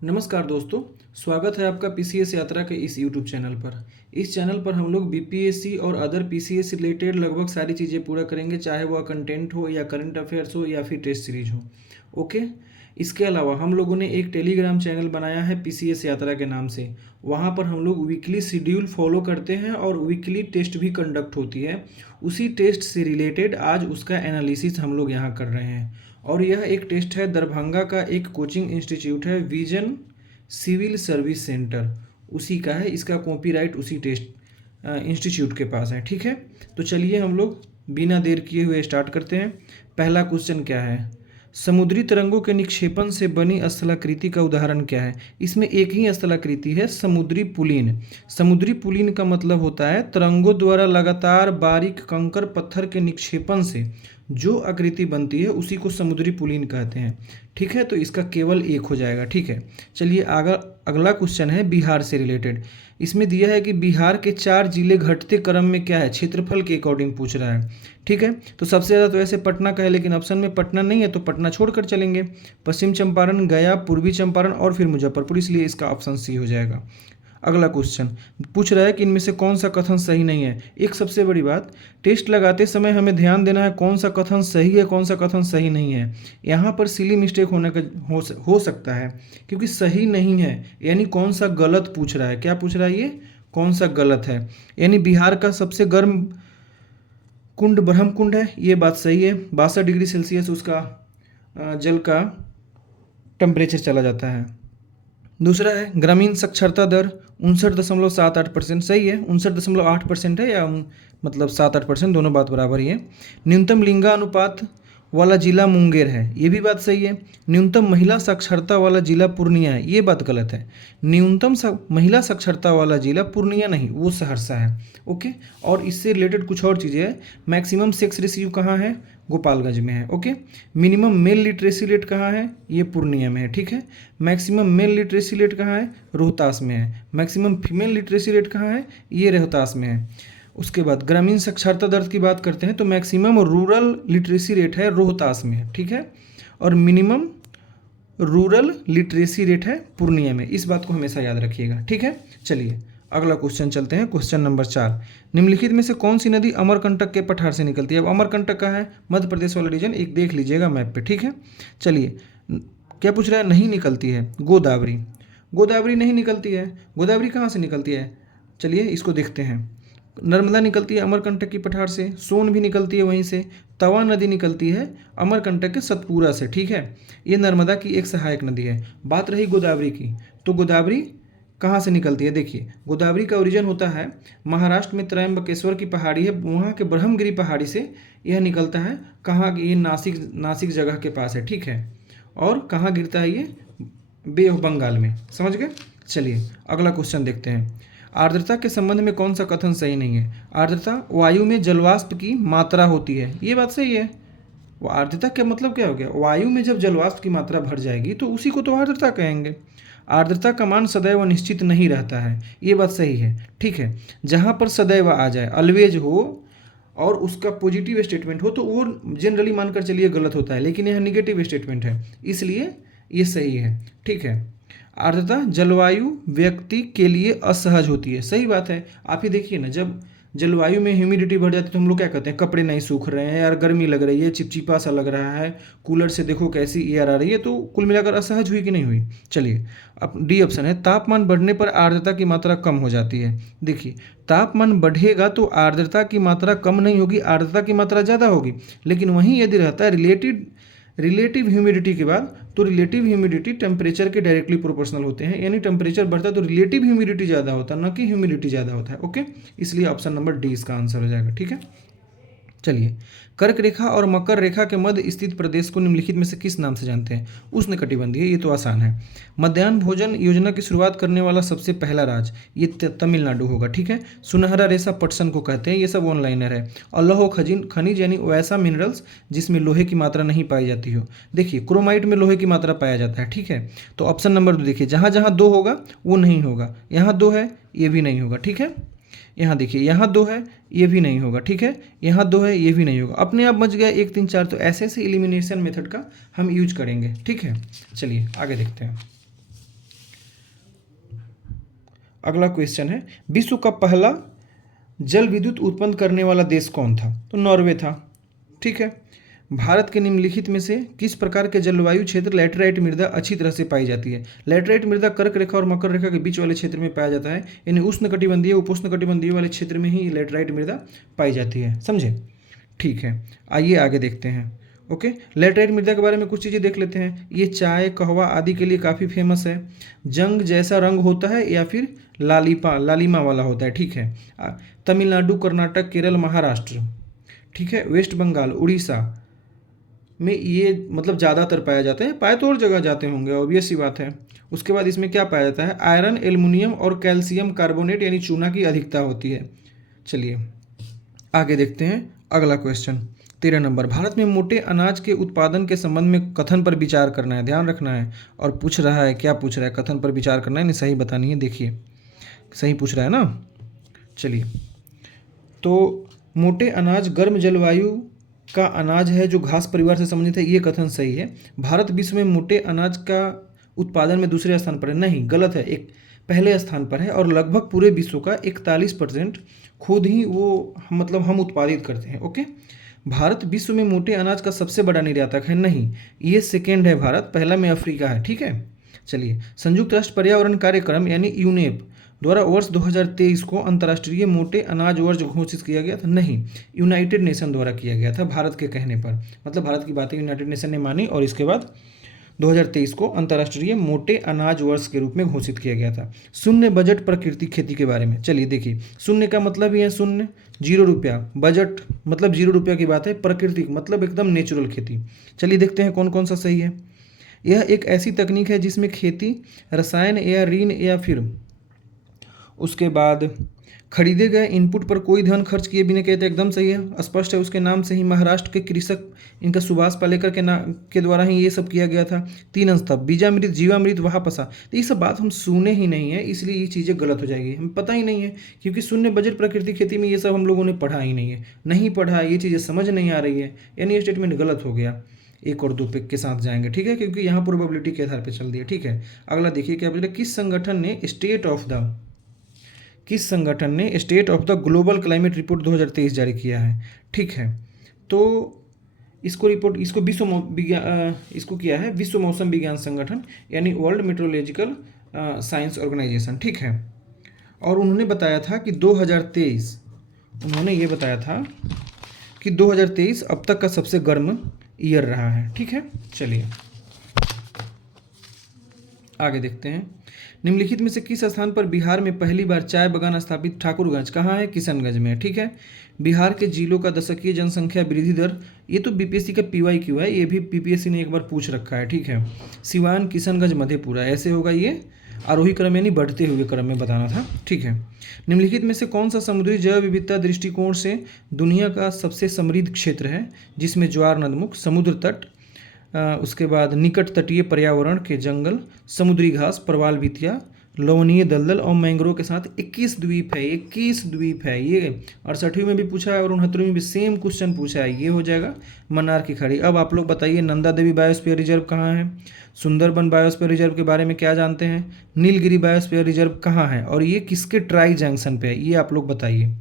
नमस्कार दोस्तों, स्वागत है आपका पीसीएस यात्रा के इस यूट्यूब चैनल पर। इस चैनल पर हम लोग बीपीएससी और अदर पीसीएस रिलेटेड लगभग सारी चीज़ें पूरा करेंगे, चाहे वह कंटेंट हो या करंट अफेयर्स हो या फिर टेस्ट सीरीज हो। ओके। इसके अलावा हम लोगों ने एक टेलीग्राम चैनल बनाया है पीसीएस यात्रा के नाम से। वहाँ पर हम लोग वीकली शेड्यूल फॉलो करते हैं और वीकली टेस्ट भी कंडक्ट होती है। उसी टेस्ट से रिलेटेड आज उसका एनालिसिस हम लोग यहाँ कर रहे हैं। और यह एक टेस्ट है, दरभंगा का एक कोचिंग इंस्टीट्यूट है, विजन सिविल सर्विस सेंटर, उसी का है। इसका कॉपीराइट उसी टेस्ट इंस्टीट्यूट के पास है। ठीक है, तो चलिए हम लोग बिना देर किए हुए स्टार्ट करते हैं। पहला क्वेश्चन क्या है? समुद्री तरंगों के निक्षेपण से बनी स्थलाकृति का उदाहरण क्या है? इसमें एक ही स्थलाकृति है, समुद्री पुलिन। समुद्री पुलिन का मतलब होता है तरंगों द्वारा लगातार बारीक कंकर पत्थर के निक्षेपण से जो आकृति बनती है उसी को समुद्री पुलिन कहते हैं। ठीक है, तो इसका केवल एक हो जाएगा। ठीक है, चलिए अगला क्वेश्चन है बिहार से रिलेटेड। इसमें दिया है कि बिहार के 4 जिले घटते क्रम में क्या है, क्षेत्रफल के अकॉर्डिंग पूछ रहा है। ठीक है, तो सबसे ज़्यादा तो ऐसे पटना का है, लेकिन ऑप्शन में पटना नहीं है तो पटना छोड़कर चलेंगे। पश्चिम चंपारण, गया, पूर्वी चंपारण और फिर मुजफ्फरपुर, इसलिए इसका ऑप्शन सी हो जाएगा। अगला क्वेश्चन पूछ रहा है कि इनमें से कौन सा कथन सही नहीं है। एक सबसे बड़ी बात, टेस्ट लगाते समय हमें ध्यान देना है कौन सा कथन सही है, कौन सा कथन सही नहीं है। यहाँ पर सिली मिस्टेक होने का हो सकता है, क्योंकि सही नहीं है यानी कौन सा गलत पूछ रहा है। क्या पूछ रहा है ये? कौन सा गलत है। यानी बिहार का सबसे गर्म कुंड ब्रह्म कुंड है, ये बात सही है। 62 डिग्री सेल्सियस उसका जल का टेम्परेचर चला जाता है। दूसरा है ग्रामीण साक्षरता दर 59.78%, सही है। 59.8% है या मतलब 7-8%, दोनों बात बराबर ही है। न्यूनतम लिंगानुपात वाला जिला मुंगेर है, ये भी बात सही है। न्यूनतम महिला साक्षरता वाला जिला पूर्णिया है, ये बात गलत है। न्यूनतम महिला साक्षरता वाला जिला पूर्णिया नहीं, वो सहरसा है। ओके, और इससे रिलेटेड कुछ और चीज़ें हैं। मैक्सिमम सेक्स रेशियो कहाँ है? गोपालगंज में है। Okay, minimum mail literacy rate कहाँ है? ये पूर्णिया में है। ठीक है, मैक्सिमम मेल लिटरेसी रेट कहाँ है? रोहतास में है। मैक्सिमम फीमेल लिटरेसी रेट कहाँ है? ये रोहतास में है। उसके बाद ग्रामीण साक्षरता दर की बात करते हैं तो मैक्सिमम रूरल लिटरेसी रेट है रोहतास में। ठीक है, और मिनिमम रूरल लिटरेसी रेट है पूर्णिया में। इस बात को हमेशा याद रखिएगा। ठीक है, चलिए अगला क्वेश्चन चलते हैं। क्वेश्चन नंबर 4, निम्नलिखित में से कौन सी नदी अमरकंटक के पठार से निकलती है? अब अमरकंटक का है मध्य प्रदेश वाला रीजन, एक देख लीजिएगा मैप पे। ठीक है, चलिए क्या पूछ रहा है? नहीं निकलती है गोदावरी। गोदावरी नहीं निकलती है। गोदावरी कहाँ से निकलती है? चलिए इसको देखते हैं। नर्मदा निकलती है अमरकंटक की पठार से, सोन भी निकलती है वहीं से, तवा नदी निकलती है अमरकंटक के सतपुरा से। ठीक है, ये नर्मदा की एक सहायक नदी है। बात रही गोदावरी की, तो गोदावरी कहाँ से निकलती है? देखिए, गोदावरी का ओरिजिन होता है महाराष्ट्र में त्रयंबकेश्वर की पहाड़ी है, वहाँ के ब्रह्मगिरी पहाड़ी से यह निकलता है। कहाँ? ये नासिक जगह के पास है। ठीक है, और कहाँ गिरता है? ये बे ऑफ बंगाल में। समझ गए? चलिए अगला क्वेश्चन देखते हैं। आर्द्रता के संबंध में कौन सा कथन सही नहीं है? आर्द्रता वायु में जलवाष्प की मात्रा होती है, ये बात सही है। आर्द्रता का मतलब क्या हो गया? वायु में जब जलवाष्प की मात्रा भर जाएगी तो उसी को तो आर्द्रता कहेंगे। आर्द्रता का मान सदैव निश्चित नहीं रहता है, ये बात सही है। ठीक है, जहाँ पर सदैव आ जाए, ऑलवेज हो और उसका पॉजिटिव स्टेटमेंट हो तो वो जनरली मानकर चलिए गलत होता है, लेकिन यह निगेटिव स्टेटमेंट है इसलिए ये सही है। ठीक है, आर्द्रता जलवायु व्यक्ति के लिए असहज होती है, सही बात है। आप ही देखिए ना, जब जलवायु में ह्यूमिडिटी बढ़ जाती है तो हम लोग क्या कहते हैं? कपड़े नहीं सूख रहे हैं यार, गर्मी लग रही है, चिपचिपा सा लग रहा है, कूलर से देखो कैसी एयर आ रही है। तो कुल मिलाकर असहज हुई कि नहीं हुई? चलिए अब डी ऑप्शन है, तापमान बढ़ने पर आर्द्रता की मात्रा कम हो जाती है। देखिए, तापमान बढ़ेगा तो आर्द्रता की मात्रा कम नहीं होगी, आर्द्रता की मात्रा ज़्यादा होगी। लेकिन वहीं यदि रहता है रिलेटिव ह्यूमिडिटी के बाद, तो रिलेटिव ह्यूमिडिटी टेम्परेचर के डायरेक्टली प्रोपोर्शनल होते हैं, यानी टेम्परेचर बढ़ता है तो रिलेटिव ह्यूमिडिटी ज़्यादा होता है, न कि ह्यूमिडिटी ज़्यादा होता है। ओके, इसलिए ऑप्शन नंबर डी इसका आंसर हो जाएगा। ठीक है, चलिए कर्क रेखा और मकर रेखा के मध्य स्थित प्रदेश को निम्नलिखित में से किस नाम से जानते हैं? उष्णकटिबंधीय, ये तो आसान है। मध्याह्न भोजन योजना की शुरुआत करने वाला सबसे पहला राज्य, ये तमिलनाडु होगा। ठीक है, सुनहरा रेशा पटसन को कहते हैं, ये सब ऑनलाइनर है। और लौह खनिज यानी वैसा मिनरल्स जिसमें लोहे की मात्रा नहीं पाई जाती हो। देखिए, क्रोमाइट में लोहे की मात्रा पाया जाता है। ठीक है, तो ऑप्शन नंबर 2 देखिए, जहाँ जहाँ 2 होगा वो नहीं होगा, यहाँ 2 है ये भी नहीं होगा। ठीक है, यहाँ देखिए, यहाँ 2 है ये भी नहीं होगा। ठीक है, यहाँ 2 है ये भी नहीं होगा। अपने आप बच गया 1 3 4। तो ऐसे ऐसे एलिमिनेशन मेथड का हम यूज करेंगे। ठीक है, चलिए आगे देखते हैं। अगला क्वेश्चन है, विश्व का पहला जल विद्युत उत्पन्न करने वाला देश कौन था? तो नॉर्वे था। ठीक है। भारत के निम्नलिखित में से किस प्रकार के जलवायु क्षेत्र लैटेराइट मृदा अच्छी तरह से पाई जाती है? लैटेराइट मृदा कर्क रेखा और मकर रेखा के बीच वाले क्षेत्र में पाया जाता है, यानी उष्णकटिबंधीय उपोष्णकटिबंधीय वाले क्षेत्र में ही लैटेराइट मृदा पाई जाती है। समझे? ठीक है, आइए आगे देखते हैं। ओके, लैटेराइट मृदा के बारे में कुछ चीज़ें देख लेते हैं। ये चाय, कहवा आदि के लिए काफ़ी फेमस है। जंग जैसा रंग होता है या फिर लालिमा वाला होता है। ठीक है। तमिलनाडु, कर्नाटक, केरल, महाराष्ट्र, ठीक है, वेस्ट बंगाल, उड़ीसा में ये मतलब ज़्यादातर पाया जाता है। पाए तो और जगह जाते होंगे, ऑब्वियस सी बात है। उसके बाद इसमें क्या पाया जाता है? आयरन, एल्युमिनियम और कैल्शियम कार्बोनेट यानी चूना की अधिकता होती है। चलिए आगे देखते हैं अगला क्वेश्चन। 13 नंबर, भारत में मोटे अनाज के उत्पादन के संबंध में कथन पर विचार करना है, ध्यान रखना है। और पूछ रहा है, क्या पूछ रहा है? कथन पर विचार करना है, नहीं सही बतानी है। देखिए सही पूछ रहा है ना। चलिए, तो मोटे अनाज गर्म जलवायु का अनाज है जो घास परिवार से संबंधित है, ये कथन सही है। भारत विश्व में मोटे अनाज का उत्पादन में दूसरे स्थान पर है, नहीं, गलत है, एक पहले स्थान पर है। और लगभग पूरे विश्व का 41% खुद ही वो मतलब हम उत्पादित करते हैं। ओके, भारत विश्व में मोटे अनाज का सबसे बड़ा निर्यातक है, नहीं, ये सेकेंड है भारत, पहला में अफ्रीका है। ठीक है। चलिए, संयुक्त राष्ट्र पर्यावरण कार्यक्रम यानी यूनेप द्वारा वर्ष 2023 को अंतर्राष्ट्रीय मोटे अनाज वर्ष घोषित किया गया था, नहीं, यूनाइटेड नेशन द्वारा किया गया था भारत के कहने पर। मतलब भारत की बातें यूनाइटेड नेशन ने मानी और इसके बाद 2023 को अंतर्राष्ट्रीय मोटे अनाज वर्ष के रूप में घोषित किया गया था। शून्य बजट प्राकृतिक खेती के बारे में। चलिए देखिए, शून्य का मतलब ही है शून्य, 0 रुपया, बजट मतलब 0 रुपया की बात है, प्राकृतिक मतलब एकदम नेचुरल खेती। चलिए देखते हैं कौन कौन सा सही है। यह एक ऐसी तकनीक है जिसमें खेती रसायन या ऋण या फिर उसके बाद खरीदे गए इनपुट पर कोई धन खर्च किए बिना कहते, एकदम सही है, स्पष्ट है। उसके नाम से ही महाराष्ट्र के कृषक इनका सुभाष पालेकर के नाम के द्वारा ही ये सब किया गया था। 3 अंश था, बीजामृत, जीवामृत, वहाँ पसा। तो ये सब बात हम सुने ही नहीं है, इसलिए ये चीज़ें गलत हो जाएगी, हमें पता ही नहीं है। क्योंकि शून्य बजट प्राकृतिक खेती में ये सब हम लोगों ने पढ़ा ही नहीं है, नहीं पढ़ा, ये चीज़ें समझ नहीं आ रही है, यानी ये स्टेटमेंट गलत हो गया। 1 और 2 पे के साथ जाएंगे। ठीक है, क्योंकि यहाँ प्रोबेबिलिटी के आधार पर चल दिया। ठीक है, अगला देखिए क्या बोल रहे, किस संगठन ने state of the global climate report 2023 जारी किया है? ठीक है, तो इसको किया है विश्व मौसम विज्ञान संगठन यानी वर्ल्ड मेट्रोलॉजिकल साइंस ऑर्गेनाइजेशन। ठीक है, और उन्होंने बताया था कि 2023 अब तक का सबसे गर्म ईयर रहा है। ठीक है, चलिए आगे देखते हैं। निम्नलिखित में से किस स्थान पर बिहार में पहली बार चाय बागान स्थापित? ठाकुरगंज, कहाँ है? किशनगंज में। ठीक है। बिहार के जिलों का दशकीय जनसंख्या वृद्धि दर, ये तो बीपीएससी का PYQ है, ये भी बीपीएससी ने एक बार पूछ रखा है। ठीक है, सिवान, किशनगंज, मधेपुरा, ऐसे होगा। ये आरोही क्रम यानी बढ़ते हुए क्रम में बताना था। ठीक है, निम्नलिखित में से कौन सा समुद्री जैव विविधता दृष्टिकोण से दुनिया का सबसे समृद्ध क्षेत्र है, जिसमें ज्वार नदमुख, समुद्र तट, उसके बाद निकट तटीय पर्यावरण के जंगल, समुद्री घास, प्रवाल भितिया, लवणीय दलदल और मैंग्रोव के साथ 21 द्वीप है। 21 द्वीप है ये। 68वीं में भी पूछा है और 69वीं में भी सेम क्वेश्चन पूछा है। ये हो जाएगा मन्नार की खाड़ी। अब आप लोग बताइए, नंदा देवी बायोस्फीयर रिजर्व कहाँ है? सुंदरबन बायोस्फीयर रिजर्व के बारे में क्या जानते हैं? नीलगिरी बायोस्फीयर रिजर्व कहाँ है और ये किसके ट्राई जंक्शन पे है? ये आप लोग बताइए,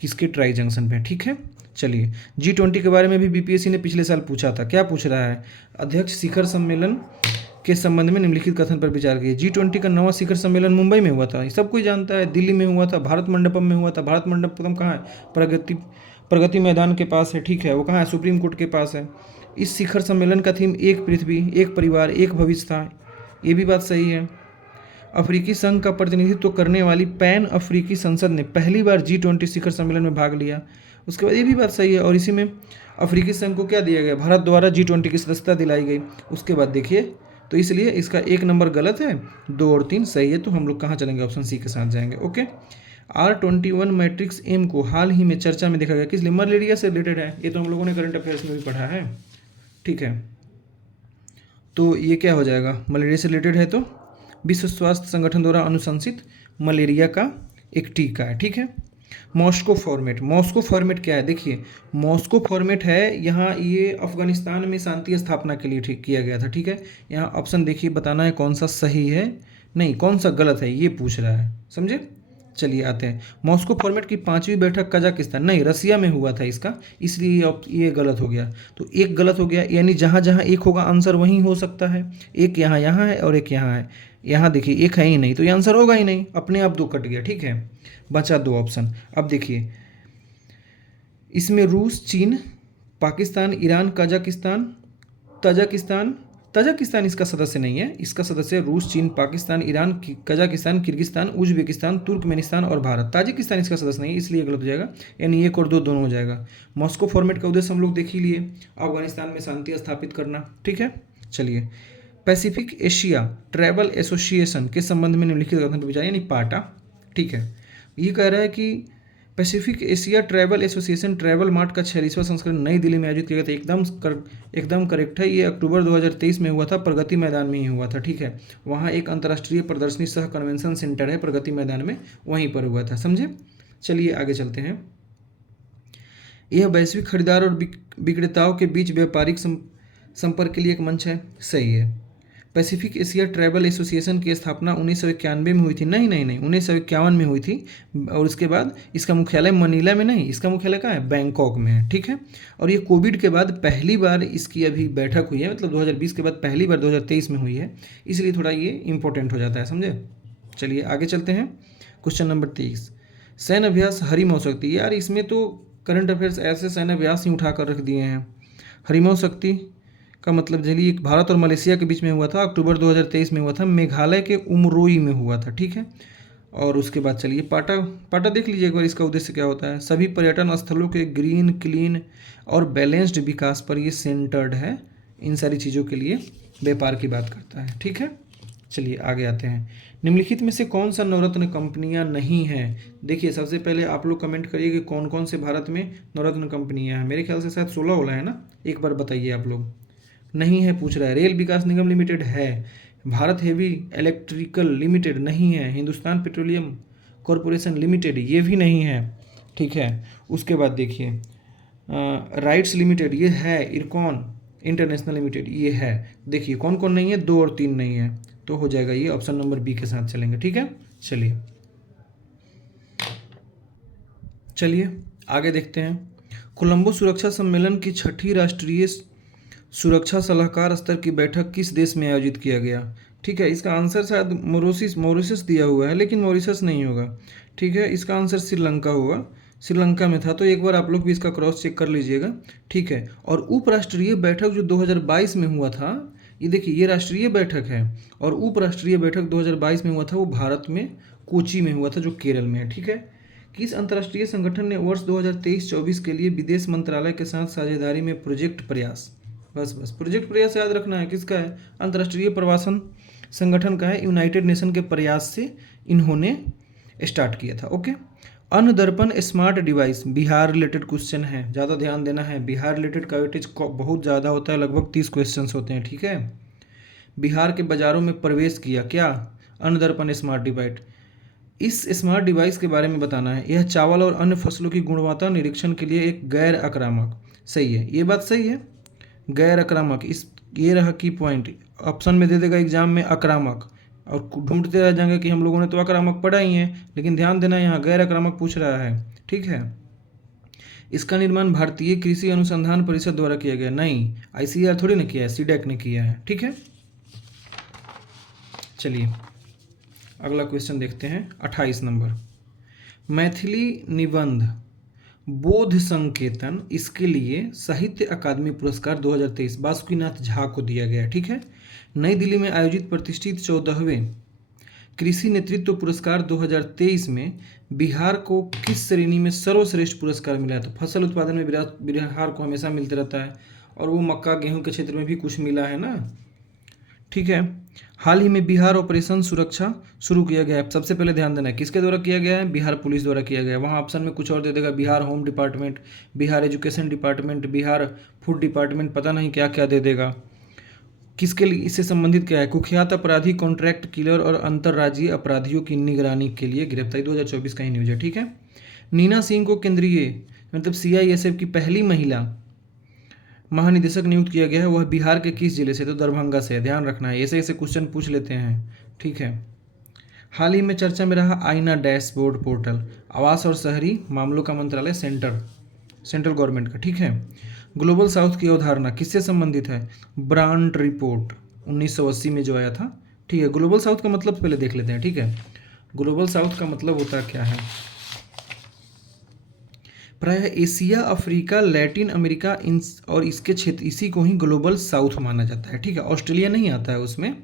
किसके ट्राई जंक्शन पे है? ठीक है, चलिए G20 के बारे में भी बीपीएससी ने पिछले साल पूछा था। क्या पूछ रहा है? अध्यक्ष शिखर सम्मेलन के संबंध में निम्नलिखित कथन पर विचार कीजिए। G20 का 9वां शिखर सम्मेलन मुंबई में हुआ था, सब कोई जानता है। दिल्ली में हुआ था, भारत मंडपम में हुआ था। भारत मंडपम कहाँ है? प्रगति मैदान के पास है। ठीक है, वो कहाँ है? सुप्रीम कोर्ट के पास है। इस शिखर सम्मेलन का थीम एक पृथ्वी, एक परिवार, एक भविष्य था। ये भी बात सही है। अफ्रीकी संघ का प्रतिनिधित्व करने वाली पैन अफ्रीकी संसद ने पहली बार G20 शिखर सम्मेलन में भाग लिया। उसके बाद ये भी बात सही है, और इसी में अफ्रीकी संघ को क्या दिया गया? भारत द्वारा G20 की सदस्यता दिलाई गई। उसके बाद देखिए, तो इसलिए इसका 1 नंबर गलत है, 2 और 3 सही है। तो हम लोग कहाँ चलेंगे? ऑप्शन सी के साथ जाएंगे। ओके, R21 मैट्रिक्स एम को हाल ही में चर्चा में देखा गया, किस लिए? मलेरिया से रिलेटेड है। ये तो हम लोगों ने करंट अफेयर्स में भी पढ़ा है। ठीक है, तो ये क्या हो जाएगा? मलेरिया से रिलेटेड है, तो विश्व स्वास्थ्य संगठन द्वारा अनुशंसित मलेरिया का एक टीका है। ठीक है, मॉस्को फॉर्मेट क्या है? देखिए, मॉस्को फॉर्मेट है यहाँ, ये अफगानिस्तान में शांति स्थापना के लिए ठीक किया गया था। ठीक है, यहाँ ऑप्शन देखिए, बताना है कौन सा सही है। नहीं, कौन सा गलत है ये पूछ रहा है, समझे। चलिए आते हैं, मॉस्को फॉर्मेट की 5वीं बैठक कजाकिस्तान, नहीं रसिया में हुआ था इसका, इसलिए ये गलत हो गया। तो एक गलत हो गया, यानी जहाँ जहाँ एक होगा आंसर वहीं हो सकता है। एक यहाँ यहाँ है और एक यहाँ है, यहाँ देखिए एक है ही नहीं, तो ये आंसर होगा ही नहीं, अपने आप 2 कट गया, ठीक है। बचा 2 ऑप्शन। अब देखिए इसमें रूस, चीन, Pakistan, Iran, Kazakhstan, Tajikistan, Tajikistan इसका सदस्य नहीं है, इसका सदस्य रूस, चीन, Pakistan, Iran, Kazakhstan, Kyrgyzstan, Uzbekistan, Turkmenistan और भारत। ताजिकिस्तान इसका सदस्य नहीं है, इसलिए गलत हो जाएगा, यानी 1 और 2 दोनों हो जाएगा। मॉस्को फॉर्मेट का उद्देश्य हम लोग देख ही लिए, अफगानिस्तान में शांति स्थापित करना, ठीक है। चलिए, पैसिफिक एशिया ट्रैवल एसोसिएशन के संबंध में निम्नलिखित कथन पर विचार, यानी पाटा, ठीक है। ये कह रहा है कि Pacific Asia travel association travel mart का 46वां संस्करण नई दिल्ली में आयोजित किया गया था, एकदम करेक्ट है। ये अक्टूबर 2023 में हुआ था, प्रगति मैदान में ही हुआ था, ठीक है। वहाँ एक अंतर्राष्ट्रीय प्रदर्शनी सह कन्वेंशन सेंटर है प्रगति मैदान में, वहीं पर हुआ था, समझे। चलिए आगे चलते हैं। यह वैश्विक खरीदार और विक्रेताओं के बीच व्यापारिक संपर्क के लिए एक मंच है, सही है। पैसिफिक एशिया ट्रैवल एसोसिएशन की स्थापना 1991 में हुई थी, नहीं नहीं नहीं 1951 में हुई थी, और उसके बाद इसका मुख्यालय मनीला में नहीं, इसका मुख्यालय कहाँ है, बैंकॉक में है, ठीक है। और ये कोविड के बाद पहली बार इसकी अभी बैठक हुई है, मतलब 2020 के बाद पहली बार 2023 में हुई है, इसलिए थोड़ा ये इंपॉर्टेंट हो जाता है, समझे। चलिए आगे चलते हैं। क्वेश्चन नंबर 23, सैन्य अभ्यास हरिमौ शक्ति, यार इसमें तो करंट अफेयर्स ऐसे सैन्य अभ्यास ही उठा कर रख दिए हैं। हरिमौ शक्ति का मतलब चलिए भारत और मलेशिया के बीच में हुआ था, अक्टूबर 2023 में हुआ था, मेघालय के उमरोई में हुआ था, ठीक है। और उसके बाद चलिए पाटा देख लीजिए एक बार, इसका उद्देश्य क्या होता है। सभी पर्यटन स्थलों के ग्रीन, क्लीन और बैलेंस्ड विकास पर ये सेंटर्ड है, इन सारी चीज़ों के लिए व्यापार की बात करता है, ठीक है। चलिए आगे आते हैं। निम्नलिखित में से कौन सा नवरत्न कंपनियां नहीं हैं। देखिए सबसे पहले आप लोग कमेंट करिए कि कौन कौन से भारत में नवरत्न कंपनियां हैं। मेरे ख्याल से शायद 16 वाला है ना, एक बार बताइए आप लोग। नहीं है पूछ रहा है। रेल विकास निगम लिमिटेड है, भारत हेवी इलेक्ट्रिकल लिमिटेड नहीं है, हिंदुस्तान पेट्रोलियम कॉरपोरेशन लिमिटेड ये भी नहीं है, ठीक है। उसके बाद देखिए राइट्स लिमिटेड ये है, इरकॉन इंटरनेशनल लिमिटेड ये है। देखिए कौन कौन नहीं है, 2 और 3 नहीं है, तो हो जाएगा ये ऑप्शन नंबर बी के साथ चलेंगे, ठीक है। चलिए आगे देखते हैं। कोलंबो सुरक्षा सम्मेलन की 6ठी राष्ट्रीय सुरक्षा सलाहकार स्तर की बैठक किस देश में आयोजित किया गया। ठीक है, इसका आंसर शायद मॉरिशस दिया हुआ है, लेकिन मॉरिशस नहीं होगा, ठीक है। इसका आंसर श्रीलंका होगा, श्रीलंका में था, तो एक बार आप लोग भी इसका क्रॉस चेक कर लीजिएगा, ठीक है। और उपराष्ट्रीय बैठक जो 2022 में हुआ था, ये देखिए ये राष्ट्रीय बैठक है, और उपराष्ट्रीय बैठक 2022 में हुआ था, वो भारत में कोची में हुआ था, जो केरल में है, ठीक है। किस अंतर्राष्ट्रीय संगठन ने वर्ष 2023-24 के लिए विदेश मंत्रालय के साथ साझेदारी में प्रोजेक्ट प्रयास, बस प्रोजेक्ट प्रयास याद रखना है, किसका है, अंतर्राष्ट्रीय प्रवासन संगठन का है, यूनाइटेड नेशन के प्रयास से इन्होंने स्टार्ट किया था, ओके। अन्न दर्पण smart device Bihar related question है, ज़्यादा ध्यान देना है, बिहार रिलेटेड का वेटेज बहुत ज़्यादा होता है, लगभग 30 क्वेश्चन होते हैं, ठीक है। बिहार के बाज़ारों में प्रवेश किया क्या, अन्न दर्पण स्मार्ट डिवाइस। इस स्मार्ट डिवाइस के बारे में बताना है। यह चावल और अन्य फसलों की गुणवत्ता निरीक्षण के लिए एक गैर आक्रामक, सही है, ये बात सही है, गैर आक्रामक, इस ये रहा की पॉइंट, ऑप्शन में दे देगा एग्जाम में आक्रामक, और ढूंढते रह जाएंगे कि हम लोगों ने तो आक्रामक पढ़ा ही है, लेकिन ध्यान देना यहाँ गैर आक्रामक पूछ रहा है, ठीक है। इसका निर्माण भारतीय कृषि अनुसंधान परिषद द्वारा किया गया, नहीं ICAR थोड़ी ना किया है, सीडैक ने किया है, ठीक है। चलिए अगला क्वेश्चन देखते हैं, 28 नंबर। मैथिली निबंध बोध संकेतन, इसके लिए साहित्य अकादमी पुरस्कार 2023 बासुकीनाथ झा को दिया गया, ठीक है। नई दिल्ली में आयोजित प्रतिष्ठित 14वें कृषि नेतृत्व पुरस्कार 2023 में बिहार को किस श्रेणी में सर्वश्रेष्ठ पुरस्कार मिला है। तो फसल उत्पादन में बिहार को हमेशा मिलते रहता है, और वो मक्का गेहूं के क्षेत्र में भी कुछ मिला है ना, ठीक है। हाल ही में बिहार ऑपरेशन सुरक्षा शुरू किया गया है, सबसे पहले ध्यान देना है किसके द्वारा किया गया है, बिहार पुलिस द्वारा किया गया है। वहाँ ऑप्शन में कुछ और दे देगा, Bihar home department, Bihar education department, Bihar food department, पता नहीं क्या क्या दे देगा। किसके लिए, इससे संबंधित क्या है, कुख्यात अपराधी, कॉन्ट्रैक्ट किलर और अंतर्राज्यीय अपराधियों की निगरानी के लिए गिरफ्तारी, 2024 का ही न्यूज है, ठीक है। नीना सिंह को केंद्रीय मतलब CISF की पहली महिला महानिदेशक नियुक्त किया गया है, वह बिहार के किस जिले से, तो दरभंगा से, ध्यान रखना है, ऐसे ऐसे क्वेश्चन पूछ लेते हैं, ठीक है। हाल ही में चर्चा में रहा आईना डैशबोर्ड पोर्टल, आवास और शहरी मामलों का मंत्रालय, सेंट्रल गवर्नमेंट का, ठीक है। ग्लोबल साउथ की अवधारणा किससे संबंधित है? ब्रांड रिपोर्ट 1980 में जो आया था, ठीक है। ग्लोबल साउथ का मतलब पहले देख लेते हैं, ठीक है। ग्लोबल साउथ का मतलब होता क्या है? प्रायः Asia, Africa, Latin America in और इसके क्षेत्र, इसी को ही ग्लोबल साउथ माना जाता है, ठीक है। ऑस्ट्रेलिया नहीं आता है उसमें।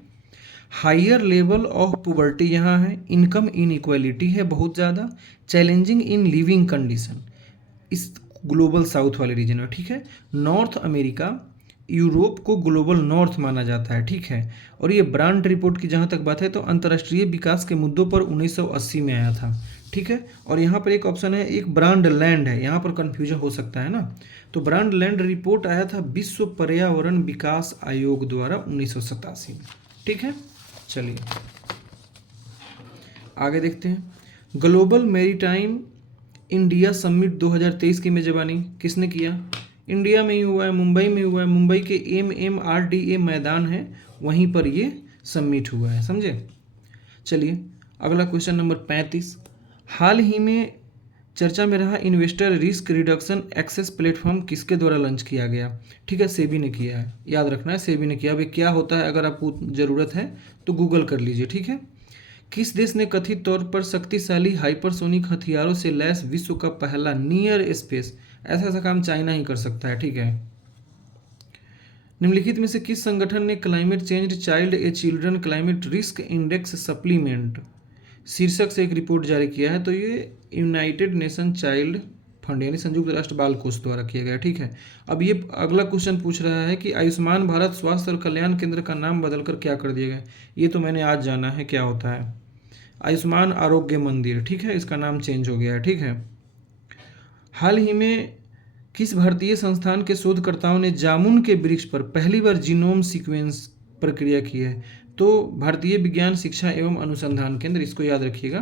हायर लेवल ऑफ पुवर्टी यहाँ है, इनकम इनइक्वालिटी है बहुत ज़्यादा, चैलेंजिंग इन लिविंग कंडीशन इस ग्लोबल साउथ वाले रीजन में, ठीक है। नॉर्थ अमेरिका, यूरोप को ग्लोबल नॉर्थ माना जाता है, ठीक है। और ये ब्रांड रिपोर्ट की जहाँ तक बात है तो अंतर्राष्ट्रीय विकास के मुद्दों पर 1980 में आया था, ठीक है। और यहाँ पर एक ऑप्शन है, एक ब्रांड लैंड है, यहाँ पर कन्फ्यूजन हो सकता है ना। तो ब्रांड लैंड रिपोर्ट आया था विश्व पर्यावरण विकास आयोग द्वारा 1987 में, ठीक है। चलिए आगे देखते हैं। ग्लोबल मैरीटाइम इंडिया समिट 2023 की मेजबानी किसने किया? इंडिया में ही हुआ है, मुंबई में हुआ है। मुंबई के MMRDA मैदान है, वहीं पर ये समिट हुआ है, समझे। चलिए अगला क्वेश्चन नंबर 35। हाल ही में चर्चा में रहा investor risk reduction access platform किसके द्वारा लॉन्च किया गया? ठीक है, सेबी ने किया है, याद रखना है, सेबी ने किया। अभी क्या होता है, अगर आपको ज़रूरत है तो गूगल कर लीजिए, ठीक है। किस देश ने कथित तौर पर शक्तिशाली हाइपरसोनिक हथियारों से लैस विश्व का पहला नियर स्पेस, ऐसा काम चाइना ही कर सकता है, ठीक है। निम्नलिखित में से किस संगठन ने climate change child a children climate risk index supplement शीर्षक से एक रिपोर्ट जारी किया है? तो ये यूनाइटेड नेशन चाइल्ड फंड यानी संयुक्त राष्ट्र बाल कोष द्वारा किया गया, ठीक है। अब ये अगला क्वेश्चन पूछ रहा है कि आयुष्मान भारत स्वास्थ्य और कल्याण केंद्र का नाम बदलकर क्या कर दिया गया? ये तो मैंने आज जाना है क्या होता है। आयुष्मान आरोग्य मंदिर, ठीक है, इसका नाम चेंज हो गया है, ठीक है। हाल ही में किस भारतीय संस्थान के शोधकर्ताओं ने जामुन के वृक्ष पर पहली बार जीनोम सीक्वेंस प्रक्रिया की है? तो भारतीय विज्ञान शिक्षा एवं अनुसंधान केंद्र, इसको याद रखिएगा,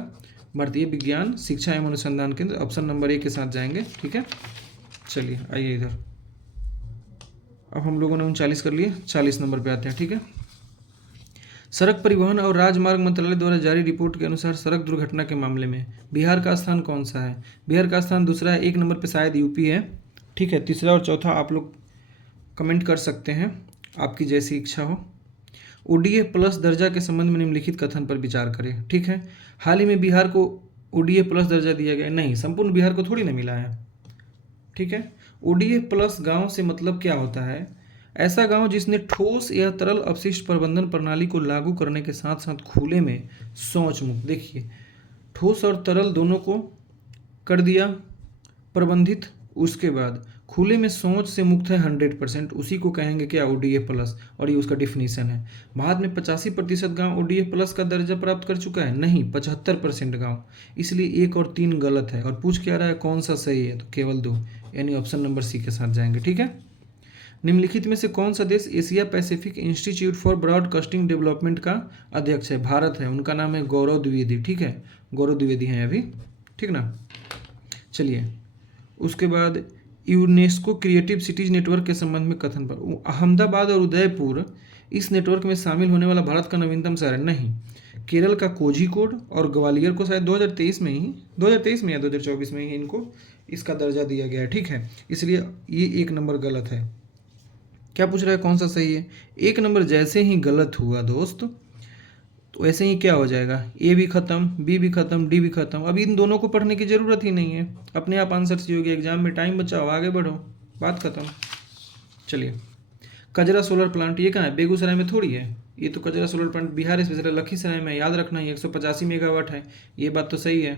भारतीय विज्ञान शिक्षा एवं अनुसंधान केंद्र, ऑप्शन नंबर ए के साथ जाएंगे, ठीक है। चलिए आइए इधर, अब हम लोगों ने 39 कर लिए, 40 नंबर पे आते हैं, ठीक है। सड़क परिवहन और राजमार्ग मंत्रालय द्वारा जारी रिपोर्ट के अनुसार सड़क दुर्घटना के मामले में बिहार का स्थान कौन सा है? बिहार का स्थान दूसरा है, 1 नंबर पे शायद यूपी है, ठीक है। तीसरा और चौथा आप लोग कमेंट कर सकते हैं, आपकी जैसी इच्छा हो। ODA प्लस दर्जा के संबंध में निम्नलिखित कथन पर विचार करें, ठीक है। हाल ही में बिहार को ODA प्लस दर्जा दिया गया? नहीं, संपूर्ण बिहार को थोड़ी ना मिला है, ठीक है। ODA प्लस गांव से मतलब क्या होता है? ऐसा गांव जिसने ठोस या तरल अपशिष्ट प्रबंधन प्रणाली को लागू करने के साथ साथ खुले में शौच मुक्त, देखिए ठोस और तरल दोनों को कर दिया प्रबंधित, उसके बाद खुले में शौच से मुक्त है 100%, उसी को कहेंगे क्या? ODA प्लस, और ये उसका डिफिनीशन है। भारत में 85% गाँव ODA प्लस का दर्जा प्राप्त कर चुका है? नहीं, 75% गाँव, इसलिए 1 और 3 गलत है। और पूछ क्या रहा है कौन सा सही है? तो केवल 2, यानी ऑप्शन नंबर सी के साथ जाएंगे, ठीक है। निम्नलिखित में से कौन सा देश Asia Pacific institute for broadcasting development का अध्यक्ष है? भारत है, उनका नाम है गौरव द्विवेदी, ठीक है, गौरव द्विवेदी हैं अभी, ठीक ना। चलिए उसके बाद यूनेस्को क्रिएटिव सिटीज नेटवर्क के संबंध में कथन पर, अहमदाबाद और उदयपुर इस नेटवर्क में शामिल होने वाला भारत का नवीनतम शहर है? नहीं, केरल का कोझिकोड और ग्वालियर को शायद 2023 में ही, 2023 में या 2024 में ही इनको इसका दर्जा दिया गया है, ठीक है। इसलिए ये 1 नंबर गलत है। क्या पूछ रहा है कौन सा सही है? 1 नंबर जैसे ही गलत हुआ दोस्त तो वैसे ही क्या हो जाएगा, ए भी खत्म, बी भी खत्म, डी भी खत्म। अब इन दोनों को पढ़ने की जरूरत ही नहीं है, अपने आप आंसर सी हो गया। एग्जाम में टाइम बचाओ, आगे बढ़ो, बात खत्म। चलिए कजरा सोलर प्लांट ये कहाँ है? बेगूसराय में थोड़ी है, ये तो Kajra solar plant Bihar special Lakhisarai में, याद रखना है। 185 मेगावाट है, ये बात तो सही है,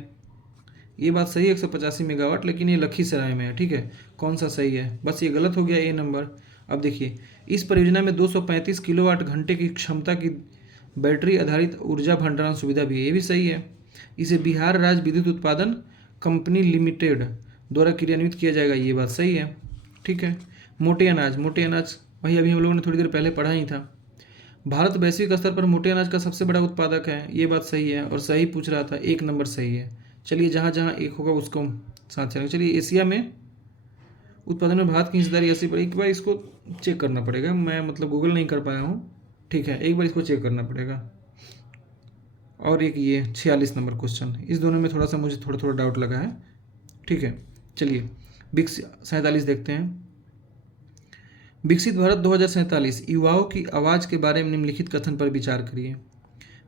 ये बात सही है 185 मेगावाट, लेकिन ये लखीसराय में है, ठीक है। कौन सा सही है? बस ये गलत हो गया, ए नंबर। अब देखिए इस परियोजना में 235 किलोवाट घंटे की क्षमता की बैटरी आधारित ऊर्जा भंडारण सुविधा भी है, ये भी सही है। इसे बिहार राज्य विद्युत उत्पादन कंपनी लिमिटेड द्वारा क्रियान्वित किया जाएगा, ये बात सही है, ठीक है। मोटे अनाज, मोटे अनाज वही अभी हम लोगों ने थोड़ी देर पहले पढ़ा ही था। भारत वैश्विक स्तर पर मोटे अनाज का सबसे बड़ा उत्पादक है, ये बात सही है, और सही पूछ रहा था, 1 नंबर सही है। चलिए जहाँ जहाँ एक होगा उसको साथ चलेंगे। चलिए एशिया में उत्पादन में भारत की हिस्सेदारी 80 पर, एक बार इसको चेक करना पड़ेगा, मैं मतलब गूगल नहीं कर पाया हूँ, ठीक है, एक बार इसको चेक करना पड़ेगा। और एक ये 46 नंबर क्वेश्चन, इस दोनों में थोड़ा सा मुझे थोड़ा थोड़ा डाउट लगा है। ठीक है, चलिए 47 देखते हैं। विकसित भारत 2047 युवाओं की आवाज़ के बारे में निम्नलिखित कथन पर विचार करिए।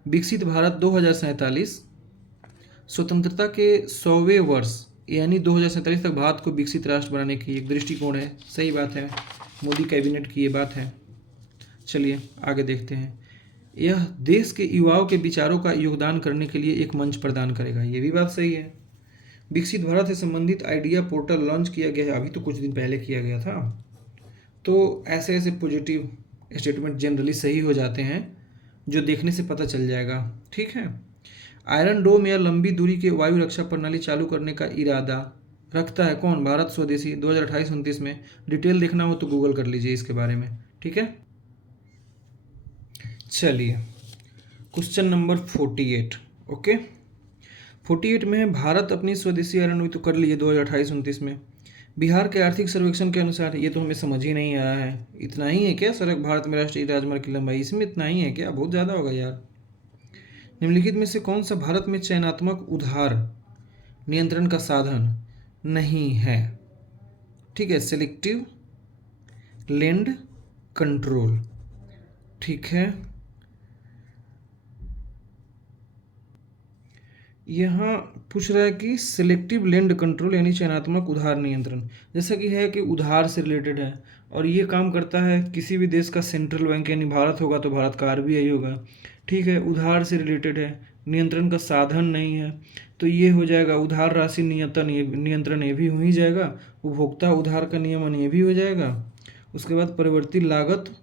विकसित भारत 2047 स्वतंत्रता के 100वें वर्ष यानी 2047 तक भारत को विकसित राष्ट्र बनाने की एक दृष्टिकोण है। सही बात है, मोदी कैबिनेट की ये बात है। चलिए आगे देखते हैं। यह देश के युवाओं के विचारों का योगदान करने के लिए एक मंच प्रदान करेगा। ये भी बात सही है। विकसित भारत से संबंधित आइडिया पोर्टल लॉन्च किया गया है, अभी तो कुछ दिन पहले किया गया था। तो ऐसे ऐसे पॉजिटिव स्टेटमेंट जनरली सही हो जाते हैं जो देखने से पता चल जाएगा। ठीक है, आयरन डोम या लंबी दूरी के वायु रक्षा प्रणाली चालू करने का इरादा रखता है कौन? भारत स्वदेशी 2028-29 में। डिटेल देखना हो तो गूगल कर लीजिए इसके बारे में। ठीक है, चलिए क्वेश्चन नंबर 48। ओके, 48 में है भारत अपनी स्वदेशी आयरन डोम तो कर लीजिए 2028-29 में। बिहार के आर्थिक सर्वेक्षण के अनुसार, ये तो हमें समझ ही नहीं आया है। इतना ही है क्या सड़क भारत में राष्ट्रीय राजमार्ग की लंबाई? इसमें इतना ही है क्या? बहुत ज़्यादा होगा यार। निम्नलिखित में से कौन सा भारत में चयनात्मक उधार नियंत्रण का साधन नहीं है? ठीक है, सेलेक्टिव लैंड कंट्रोल। ठीक है, यहाँ पूछ रहा है कि सिलेक्टिव लैंड कंट्रोल यानी चयनात्मक उधार नियंत्रण, जैसा कि है कि उधार से रिलेटेड है और ये काम करता है किसी भी देश का सेंट्रल बैंक, यानी भारत होगा तो भारत का आरबीआई होगा। ठीक है, उधार से रिलेटेड है, नियंत्रण का साधन नहीं है, तो ये हो जाएगा उधार राशि नियंत्रण, ये भी हो ही जाएगा। उपभोक्ता उधार का नियमन, ये भी हो जाएगा। उसके बाद परिवर्तित लागत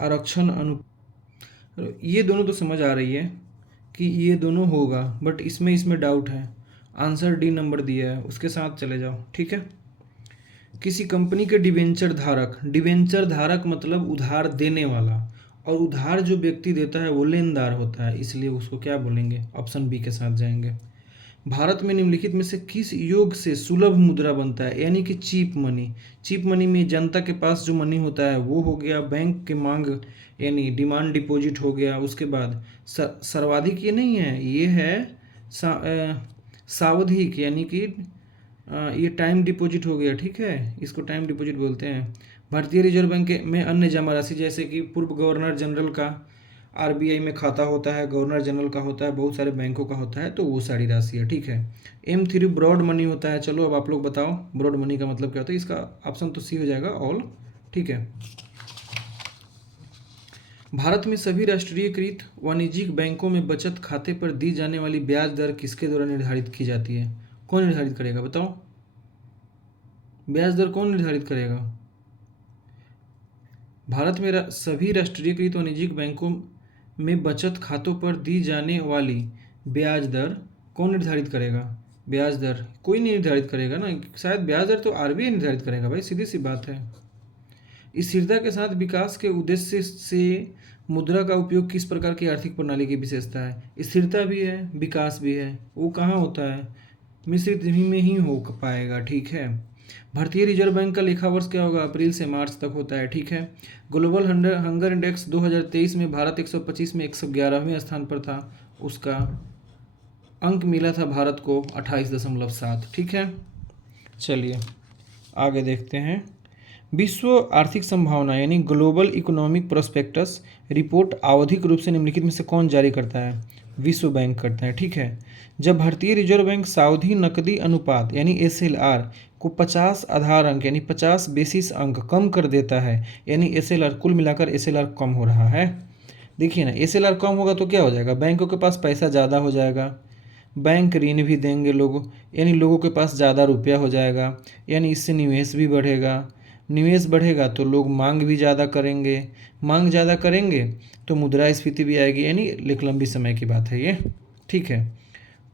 आरक्षण ये दोनों तो समझ आ रही है कि ये दोनों होगा, बट इसमें डाउट है। आंसर डी नंबर दिया है, उसके साथ चले जाओ। ठीक है, किसी कंपनी के डिवेंचर धारक मतलब उधार देने वाला, और उधार जो व्यक्ति देता है वो लेनदार होता है, इसलिए उसको क्या बोलेंगे? ऑप्शन बी के साथ जाएंगे। भारत में निम्नलिखित में से किस योग से सुलभ मुद्रा बनता है? यानी कि चीप मनी। चीप मनी में जनता के पास जो मनी होता है वो हो गया, बैंक के मांग यानी डिमांड डिपॉजिट हो गया। उसके बाद सर्वाधिक ये नहीं है, ये है सावधिक, यानी कि ये टाइम डिपॉजिट हो गया। ठीक है, इसको टाइम डिपॉजिट बोलते हैं। भारतीय रिजर्व बैंक में अन्य जमा राशि, जैसे कि पूर्व गवर्नर जनरल का आरबीआई में खाता होता है, गवर्नर जनरल का होता है, बहुत सारे बैंकों का होता है, तो वो सारी राशि है। ठीक है, M3 ब्रॉड मनी होता है। चलो अब आप लोग बताओ ब्रॉड मनी का मतलब क्या होता है? इसका ऑप्शन तो सी हो जाएगा, ऑल। ठीक है, भारत में सभी राष्ट्रीयकृत वाणिज्यिक बैंकों में बचत खाते पर दी जाने वाली ब्याज दर किसके द्वारा निर्धारित की जाती है? कौन निर्धारित करेगा बताओ? ब्याज दर कौन निर्धारित करेगा? भारत में सभी राष्ट्रीयकृत वाणिज्यिक बैंकों में बचत खातों पर दी जाने वाली ब्याज दर कौन निर्धारित करेगा? ब्याज दर कोई नहीं निर्धारित करेगा ना, शायद ब्याज दर तो आरबीआई निर्धारित करेगा भाई, सीधी सी बात है। स्थिरता के साथ विकास के उद्देश्य से मुद्रा का उपयोग किस प्रकार की आर्थिक प्रणाली की विशेषता है? स्थिरता भी है, विकास भी है, वो कहाँ होता है? मिश्रित में ही हो पाएगा। ठीक है, भारतीय रिजर्व बैंक का लेखा वर्ष क्या होगा? अप्रैल से मार्च तक होता है। ठीक है, ग्लोबल हंगर इंडेक्स 2023 में भारत 125 में 111वें स्थान पर था, उसका अंक मिला था भारत को 28.7। ठीक है, चलिए आगे देखते हैं। विश्व आर्थिक संभावना यानी ग्लोबल इकोनॉमिक प्रोस्पेक्टस रिपोर्ट आवधिक रूप से निम्नलिखित में से कौन जारी करता है? विश्व बैंक करता है। ठीक है, जब भारतीय रिजर्व बैंक सावधि नकदी अनुपात यानी एसएलआर को 50 आधार अंक यानी 50 बेसिस अंक कम कर देता है, यानी एसएलआर कुल मिलाकर एसएलआर कम हो रहा है। देखिए ना, एसएलआर कम होगा तो क्या हो जाएगा? बैंकों के पास पैसा ज़्यादा हो जाएगा, बैंक ऋण भी देंगे लोगों, यानी लोगों के पास ज़्यादा रुपया हो जाएगा, यानी इससे निवेश भी बढ़ेगा। निवेश बढ़ेगा तो लोग मांग भी ज़्यादा करेंगे, मांग ज़्यादा करेंगे तो मुद्रास्फीति भी आएगी, यानी एक लंबी समय की बात है ये। ठीक है,